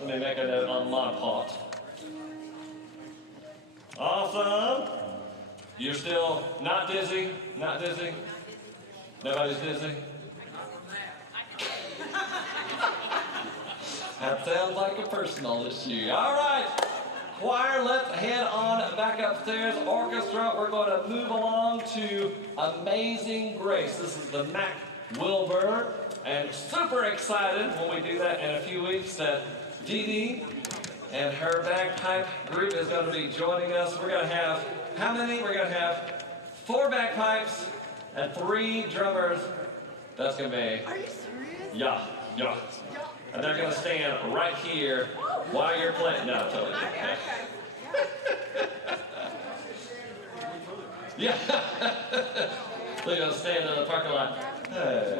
let me make a note on my part. Awesome. You're still not dizzy? Not dizzy? Nobody's dizzy? That sounds like a personal issue. All right. Choir, let's head on back upstairs. Orchestra, we're going to move along to Amazing Grace. This is the Mac Wilbur. And super excited when we do that in a few weeks that Dee Dee and her bagpipe group is going to be joining us. We're going to have, how many? We're going to have 4 bagpipes and 3 drummers. That's going to be... Are you serious? Yeah. And they're going to stand right here while you're playing. No, totally. Okay. Yeah. They're going to stand in the parking lot. Hey.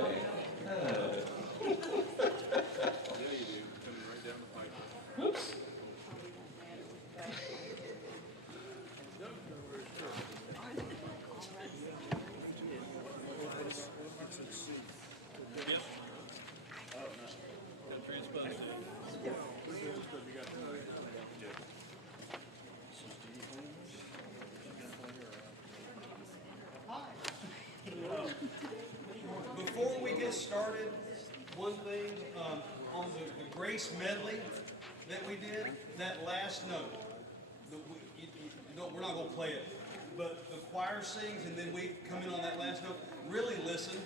Oops. Before we get started, one thing, on the Grace medley that we did, that last note, we're not going to play it, but the choir sings and then we come in on that last note. Really listen,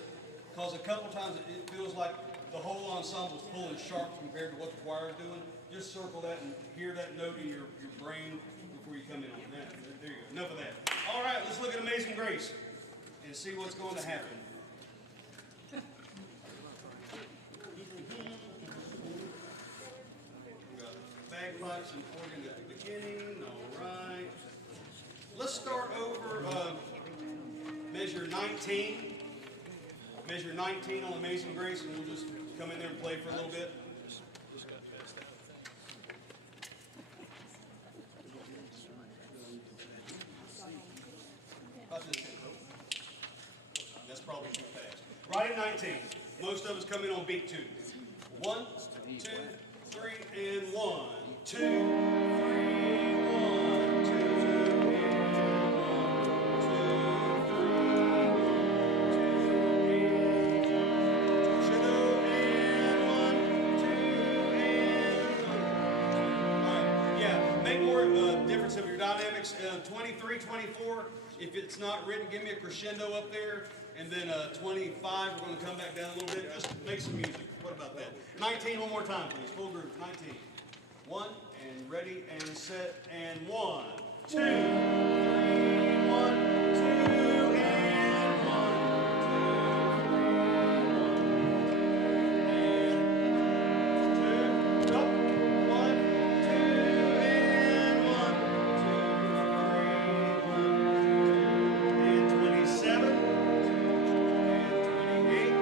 because a couple times it feels like the whole ensemble is pulling sharp compared to what the choir is doing. Just circle that and hear that note in your brain before you come in on that. There you go. Enough of that. All right, let's look at Amazing Grace and see what's going to happen. Bagpipes and organ at the beginning. All right. Let's start over measure 19. Measure 19 on Amazing Grace, and we'll just come in there and play for a little bit. That's probably too fast. Right at 19. Most of us come in on beat 2. 1, 2, 3, and 1, 2, 3, 1, 2, 3, 1, 2. of your dynamics. 23, 24, if it's not written, give me a crescendo up there. And then 25, we're going to come back down a little bit. Just make some music. What about that? 19, one more time, please. Full group. 19. 1, and ready, and set, and 1, 2, 3, 1, 2, and 1, 2, 3, 1, and 2, go. 1, 2, and 1, 2, 3, 1, 2, and 27, and 28.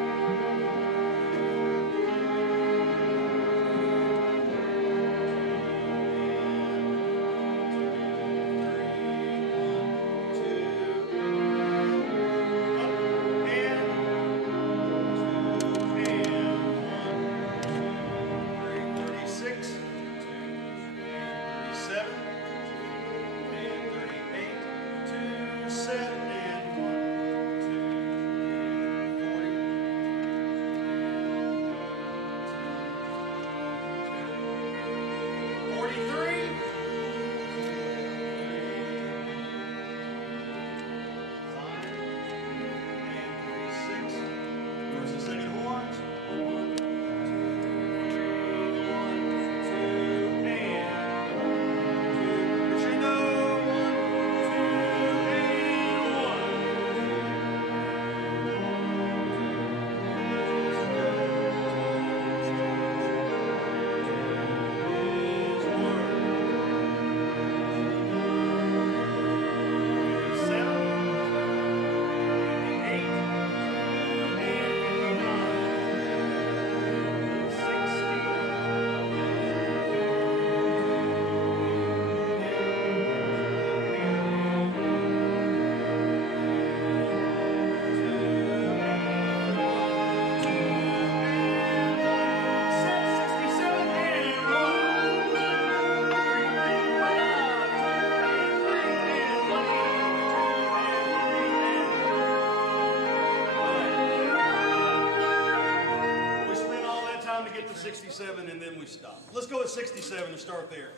To get to 67 and then we stop. Let's go at 67 and start there.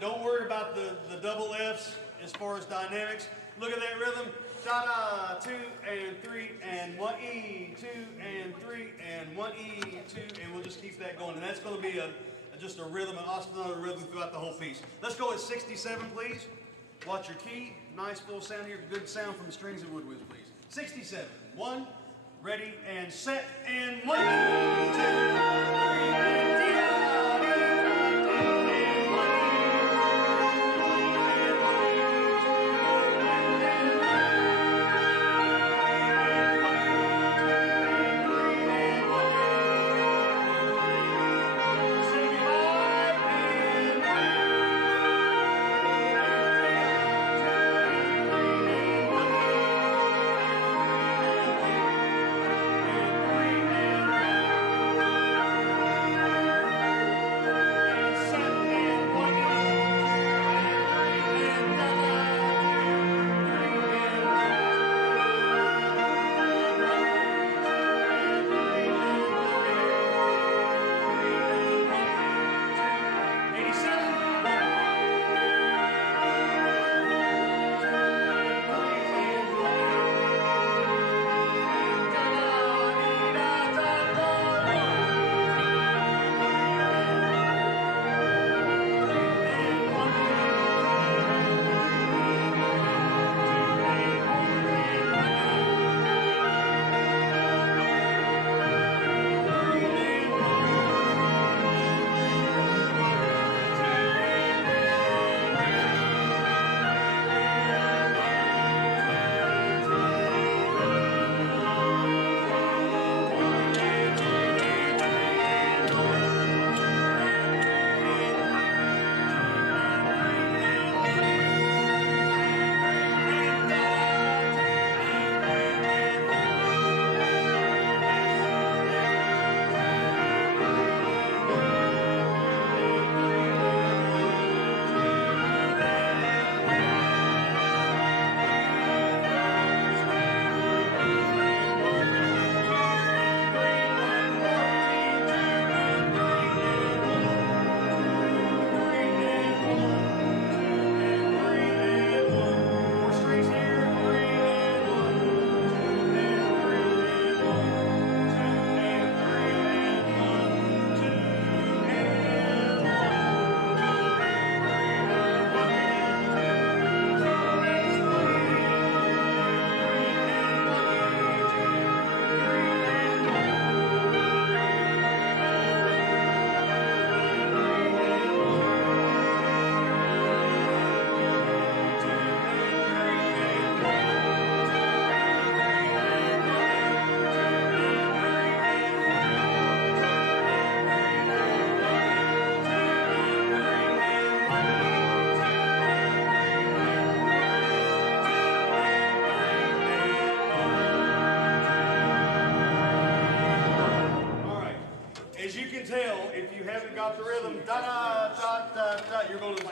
Don't worry about the double Fs as far as dynamics. Look at that rhythm. Da da, 2 and 3 and 1 E, 2 and 3 and 1 E, 2, and we'll just keep that going. And that's going to be just a rhythm, an ostinato rhythm throughout the whole piece. Let's go at 67, please. Watch your key. Nice full sound here. Good sound from the strings and woodwinds, please. 67. 1. Ready, and set, and 1, 2, 3, and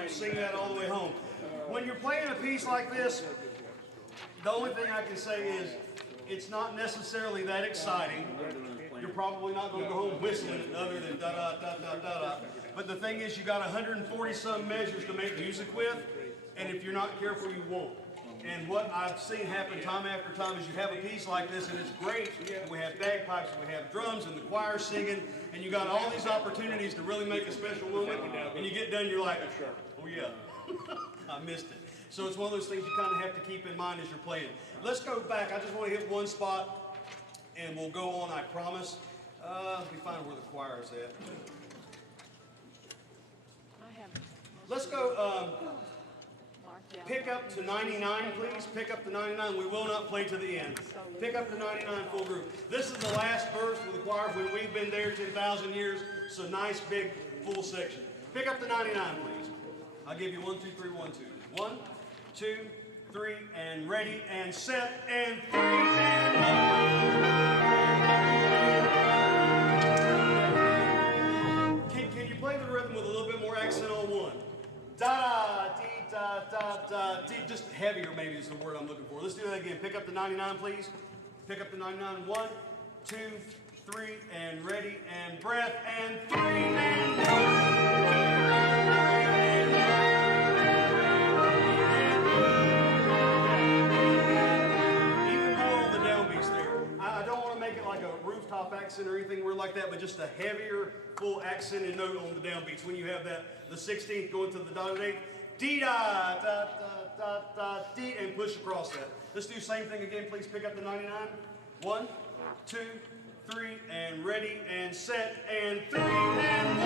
won't sing that all the way home. When you're playing a piece like this, the only thing I can say is it's not necessarily that exciting. You're probably not going to go home whistling it other than da da da da da da. But the thing is, you got 140 some measures to make music with, and if you're not careful, you won't. And what I've seen happen time after time is you have a piece like this, and it's great. And we have bagpipes, and we have drums, and the choir singing, and you got all these opportunities to really make a special moment. And you get done, you're like, oh yeah, I missed it. So it's one of those things you kind of have to keep in mind as you're playing. Let's go back. I just want to hit one spot, and we'll go on, I promise. Let me find where the choir is at. Let's go pick up to 99, please. Pick up to 99. We will not play to the end. Pick up to 99 full group. This is the last verse for the choir when we've been there 10,000 years. So nice, big, full section. Pick up to 99, please. I'll give you 1, 2, 3, 1, 2. 1, 2, 3, and ready, and set, and 3, and 1. Can you play the rhythm with a little bit more accent on 1? Da da dee da da da dee. Just heavier maybe is the word I'm looking for. Let's do that again. Pick up the 99, please. Pick up the 99. 1, 2, 3, and ready, and breath, and 3, and 1. Even more on the downbeats there. I don't want to make it like a rooftop accent or anything weird like that, but just a heavier, full accented note on the downbeats. When you have that, the 16th going to the dotted 8th, dee da da da da da dee, and push across that. Let's do the same thing again, please. Pick up the 99. 1, 2, 3, and ready, and set, and 3, and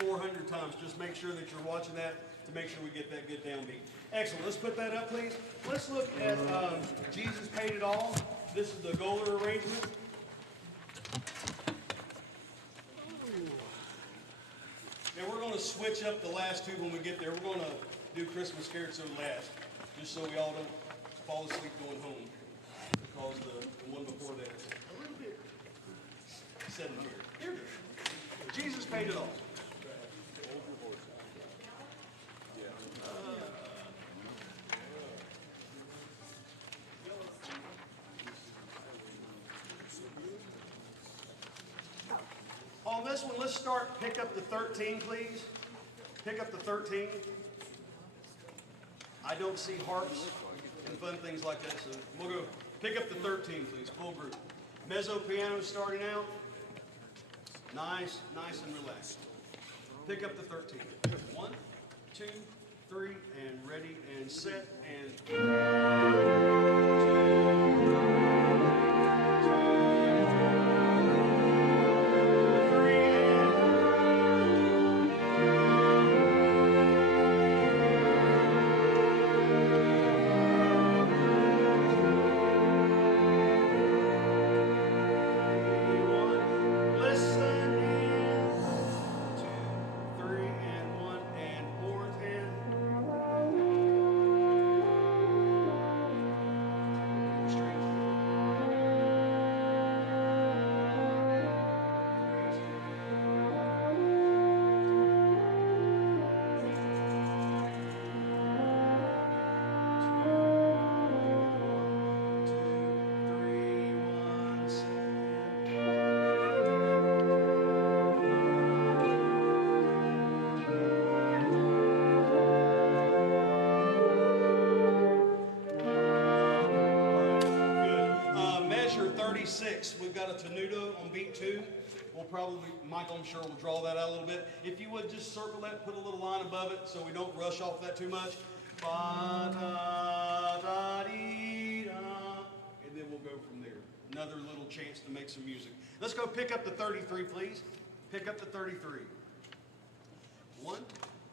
400 times. Just make sure that you're watching that to make sure we get that good downbeat. Excellent. Let's put that up, please. Let's look at Jesus Paid It All. This is the Goler arrangement. And we're going to switch up the last two when we get there. We're going to do Christmas Scherzo last, just so we all don't fall asleep going home, because the one before that is a little bit sedentary. Here it is. Jesus Paid It All. On this one, let's start, pick up to 13, please. Pick up to 13. I don't see harps and fun things like that, so we'll go pick up to 13, please, full group. Mezzo piano starting out. Nice, nice and relaxed. Pick up to 13. 1, 2, 3, and ready, and set, and... We've got a tenuto on beat 2. We'll probably, Michael, I'm sure, will draw that out a little bit. If you would just circle that, put a little line above it so we don't rush off that too much. Ba, da, da, dee, da, and then we'll go from there. another little chance to make some music. Let's go pick up the 33, please. Pick up the 33. 1,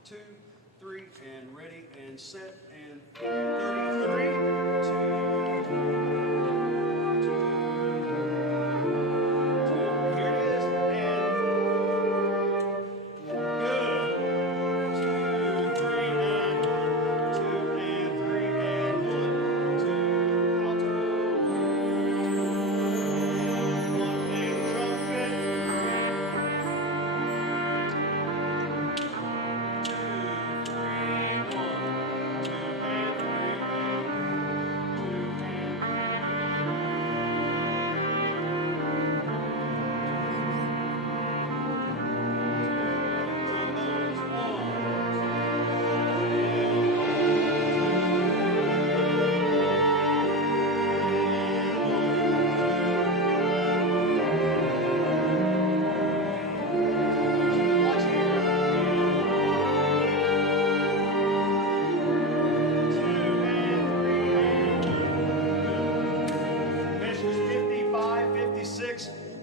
2, 3, and ready, and set, and 33, 2.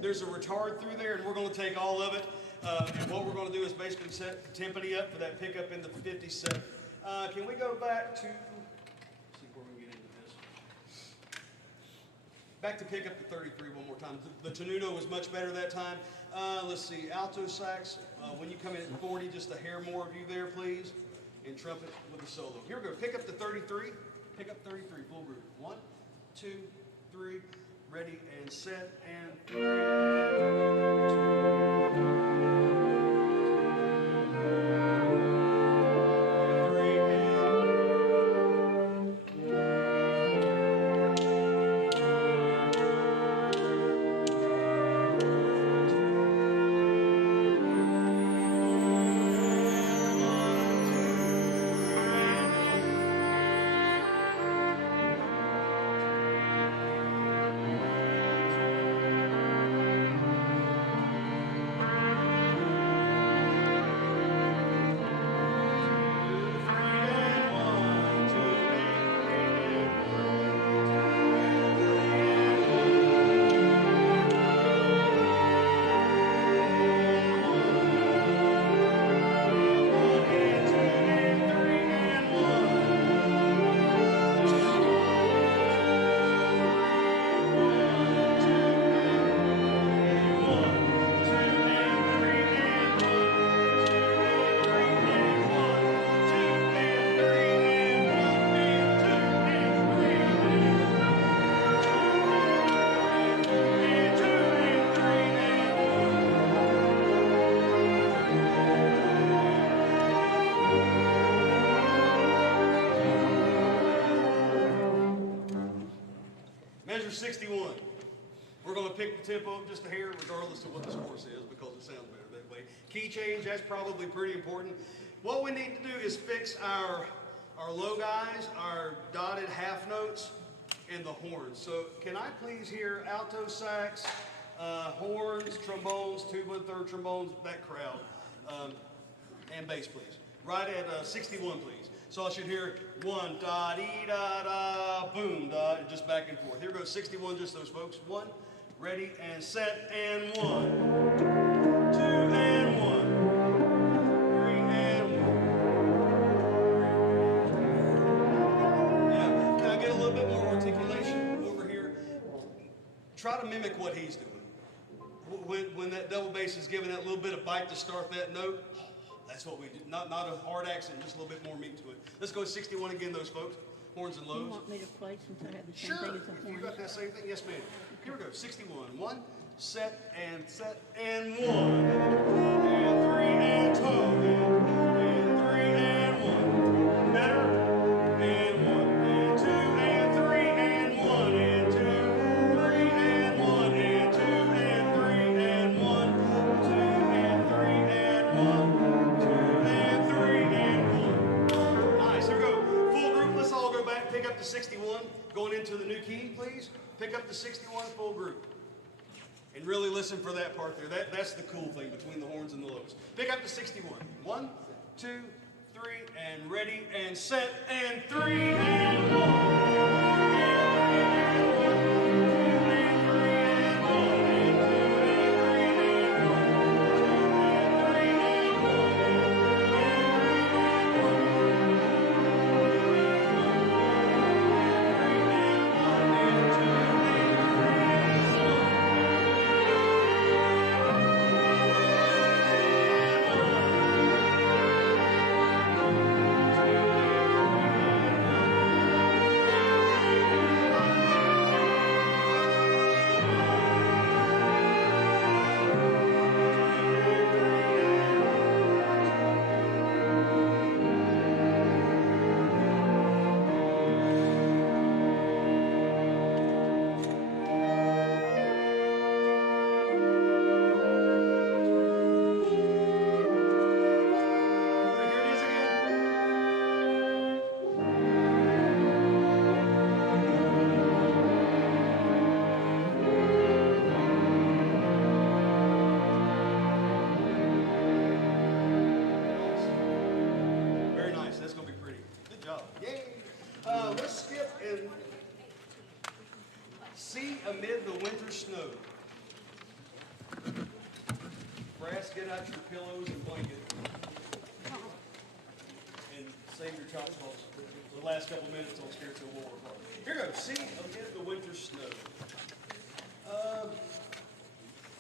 There's a retard through there, and we're going to take all of it. And what we're going to do is basically set the timpani up for that pickup in the 57. Can we go back to, let's see where we can get into this. Back to pick up the 33 one more time. The tenuto was much better that time. Let's see, alto sax, when you come in at 40, just a hair more of you there, please. And trumpet with a solo. Here we go, pick up the 33. Pick up 33, full group. 1, 2, 3. Ready, and set, and 3, and 3, Measure 61. We're going to pick the tempo up just a hair, regardless of what the score says, because it sounds better that way. Key change, that's probably pretty important. What we need to do is fix our low guys, our dotted half notes, and the horns. So can I please hear alto sax, horns, trombones, tuba, third trombones, that crowd, and bass, please. Right at 61, please. So I should hear 1, da, dee, da, da, boom, da, and just back and forth. Here goes 61, just those folks. 1, ready, and set, and 1, 2, and 1, 3, and 1. Yeah, can I get a little bit more articulation over here? Try to mimic what he's doing. When that double bass is giving that little bit of bite to start that note, that's what we do. Not a hard accent, just a little bit more meat to it. Let's go 61 again, those folks. Horns and lows. You want me to play since I have the same Sure. thing as the You horn? got that same thing? Yes, ma'am. Here we go. 61. 1, set, and 1. And 3, and 2. And 3, and 1. Better. And 1. And 2, and 3, and 1. And 2, 3, and 1. And 2, and 3, and 1. 2, and 3, and 1. 2, and 3, and 1. Nice. Here we go. Full group. Let's all go back. Pick up to 61. Going into the new key, please. Pick up to 61, full group. And really listen for that part there. That's the cool thing between the horns and the lows. Pick up to 61. 1, 2, 3, and ready, and set, and 3, and 1. And 3, and 1. 2, and 3. snow. Brass, get out your pillows and blanket. And save your chops balls. The last couple minutes on Spiritual War. Here goes. See again the winter snow.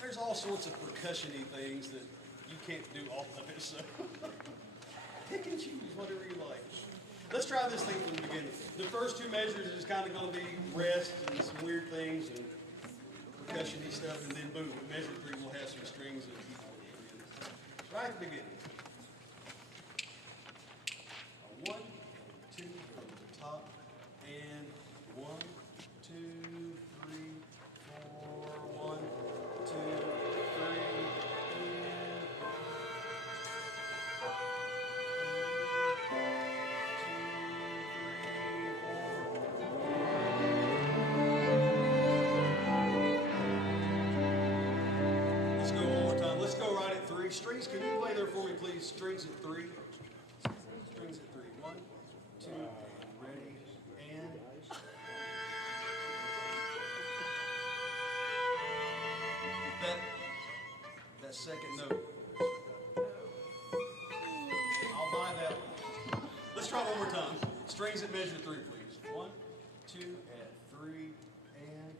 There's all sorts of percussion-y things that you can't do all of it, so pick and choose whatever you like. Let's try this thing from the beginning. The first two measures is kind of going to be rest and some weird things and percussion-y stuff, and then boom, at measure 3 we'll have some strings and keyboard. Right at the beginning. 1, 2 from the top, and 1, 2, 3, 4, 1, 2, 3, and let's go one more time. Let's go right at 3. Strings, can you play there for me, please? Strings at 3. Strings at 3. 1, 2, ready, and that second note. I'll buy that one. Let's try one more time. Strings at measure 3, please. 1, 2, at 3, and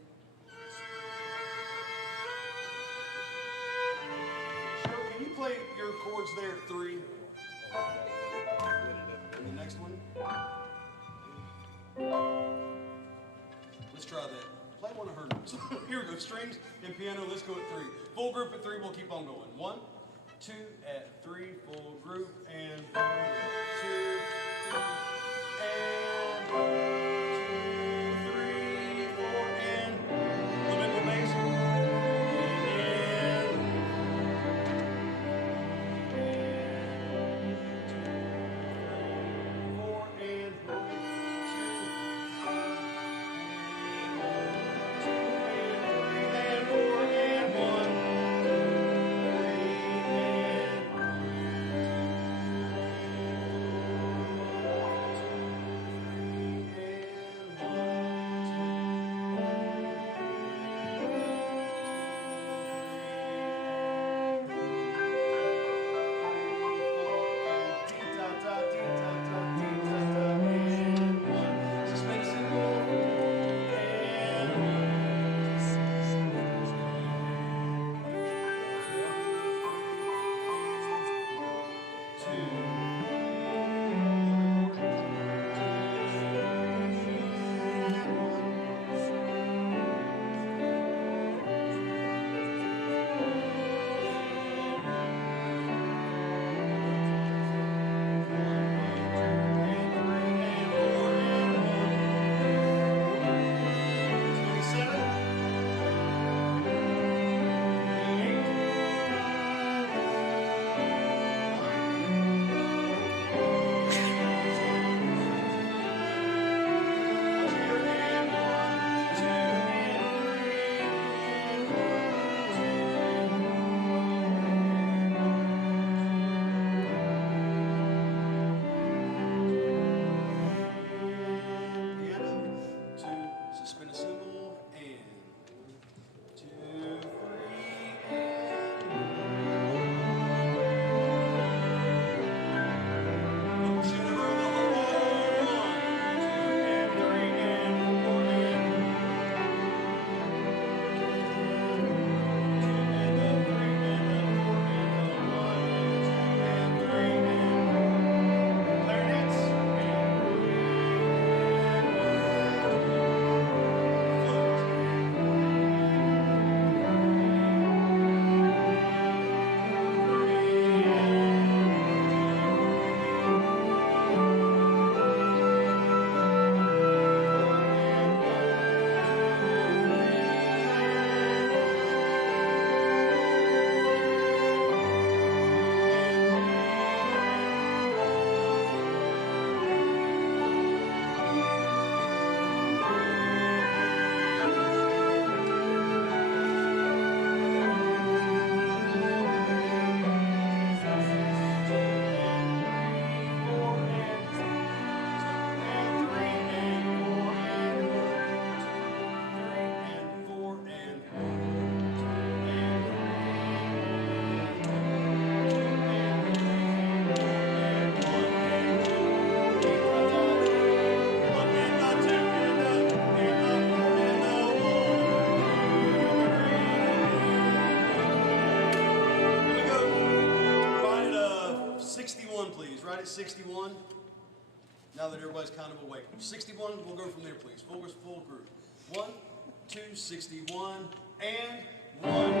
Cheryl, can you play your chords there at 3? And the next one. Let's try that. Play one of her notes. Here we go. Strings and piano. Let's go at 3. Full group at 3. We'll keep on going. 1, 2 at 3. Full group and 1, 2, 3, and 1, 2, 3, 4, and a little bit more bass. right at 61. Now that everybody's kind of awake. 61, we'll go from there, please. Full group. 1, 2, 61, and 1, 2,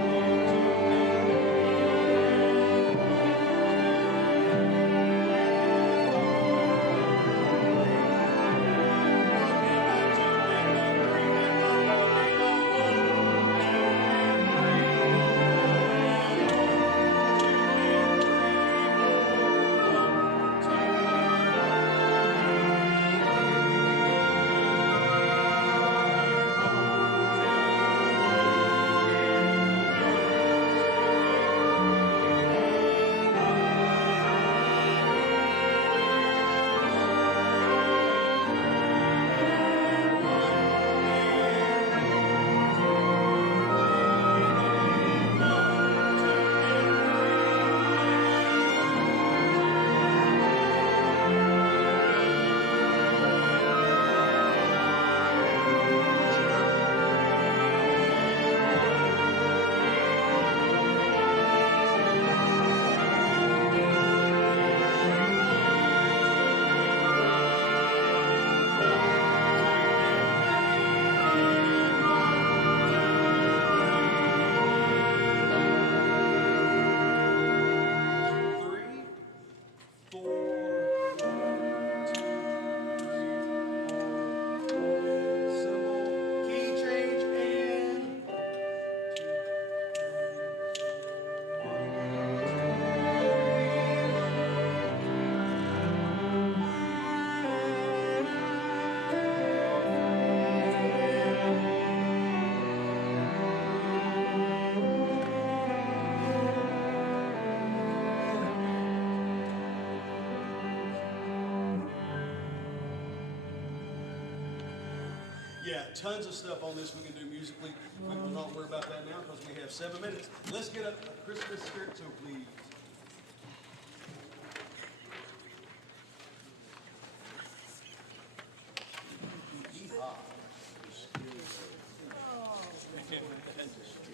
Yeah, tons of stuff on this we can do musically. We will not worry about that now because we have 7 minutes. Let's get a Christmas scherzo, please.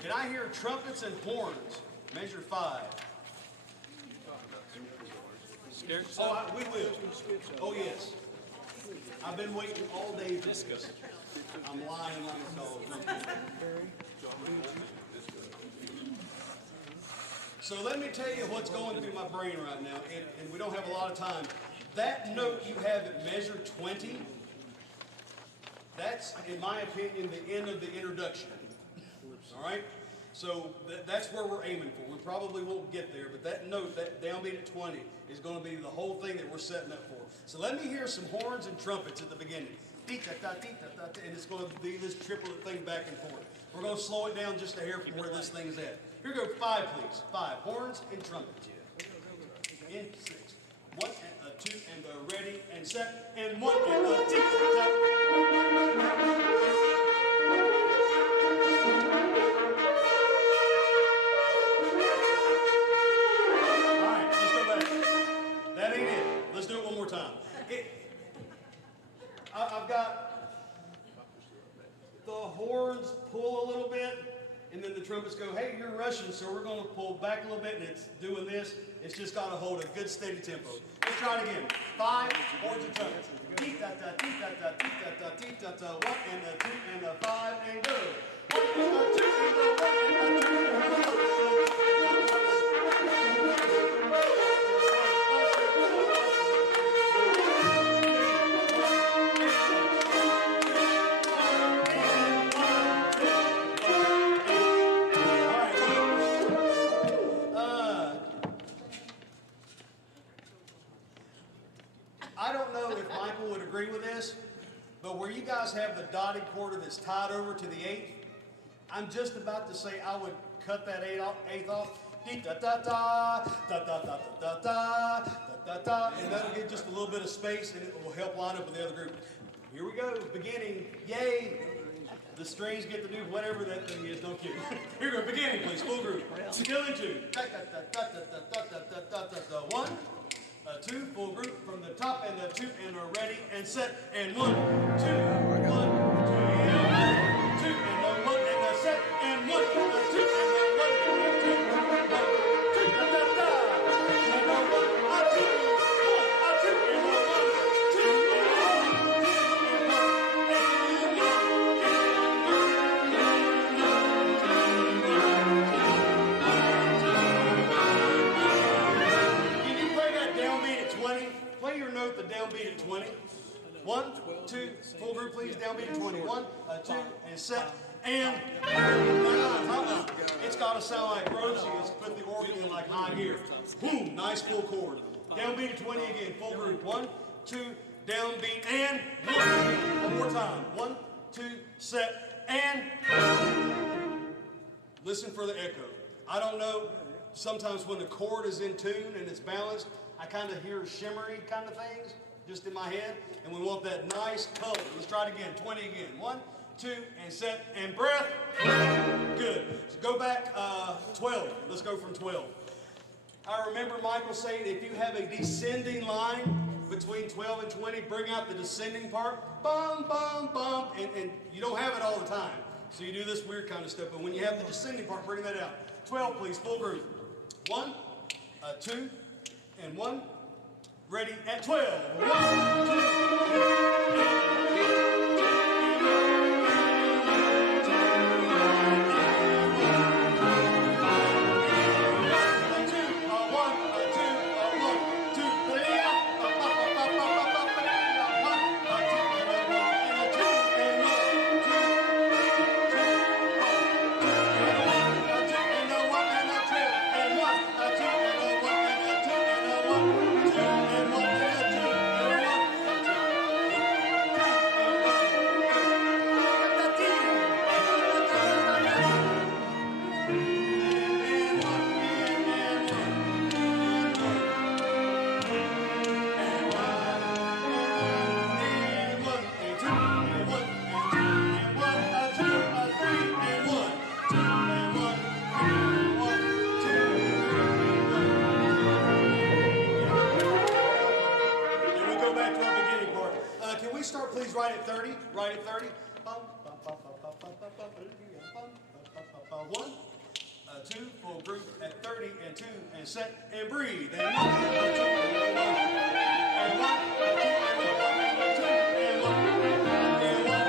Can I hear trumpets and horns? Measure 5. Oh, we will. Oh, yes. I've been waiting all day for this. I'm lying like a dog. So let me tell you what's going through my brain right now, and we don't have a lot of time. That note you have at measure 20, that's, in my opinion, the end of the introduction. All right? So that's where we're aiming for. We probably won't get there, but that note, that downbeat at 20, is going to be the whole thing that we're setting up for. So let me hear some horns and trumpets at the beginning. And it's going to be this triplet thing back and forth. We're going to slow it down just a hair from where this thing is at. Here we go, 5, please. 5, horns and trumpets. In 6. 1 and a 2 and a ready and set, and 1 and a tick-tock. I've got the horns pull a little bit, and then the trumpets go, hey, you're rushing, so we're going to pull back a little bit, and it's doing this. It's just got to hold a good steady tempo. Let's try it again. 5, horns and trumpets. Tee-ta-ta, tee-ta-ta, tee-ta-ta, tee-ta-ta. 1 and a 2 and a 5, and go. 1 and a 2 and a 1 and a 2 and a 5. I don't know if Michael would agree with this, but where you guys have the dotted quarter that's tied over to the 8th, I'm just about to say I would cut that 8th off. Da-da-da-da, da-da-da-da-da, da-da-da, and that'll give just a little bit of space, and it will help line up with the other group. Here we go, beginning, yay! The strings get to do whatever that thing is, don't kidding. Here we go, beginning please, full group. Still in tune. Da-da-da-da-da-da-da-da-da-da. 1, 2, full group from the top, and a 2, and a ready, and set, and 1, 2, 1, 2, and 1, 2, and a 1, and a set, and 1, and a 2, and a 1, and a 2, 1, 2, da-da-da, and a 1, a 2, 1, 1, 2, full group please, downbeat of 20. 1, 2, and set, and it's got to sound like Rosie has put the organ in like high gear. Boom, nice full chord. Downbeat of 20 again, full group. 1, 2, downbeat, and 1. One more time. 1, 2, set, and listen for the echo. I don't know, sometimes when the chord is in tune and it's balanced, I kind of hear shimmery kind of things just in my head, and we want that nice color. Let's try it again. 20 again. 1, 2, and set, and breath. Good. So go back 12. Let's go from 12. I remember Michael saying if you have a descending line between 12 and 20, bring out the descending part. Bum, bum, bum. And you don't have it all the time. So you do this weird kind of stuff. But when you have the descending part, bring that out. 12, please. Full group. 1, 2, and 1. Ready at 12. 1, 2, right at 30. Right at 30. 1, 2, full group at 30, and 2, and set, and breathe. And 1, 2, and 1, and 2, and 1, and 1,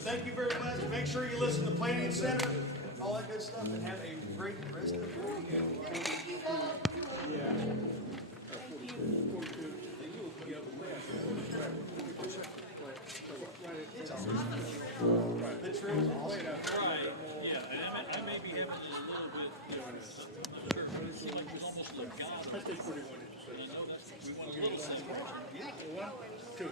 thank you very much. Make sure you listen to Planning Center, all that good stuff, and have a great rest of your weekend. The trim is awesome. Right, yeah, and I may be having just a little bit, it seems like it's almost legato. I think 41 inches. You know, we want a little simpler. Yeah. 1, 2.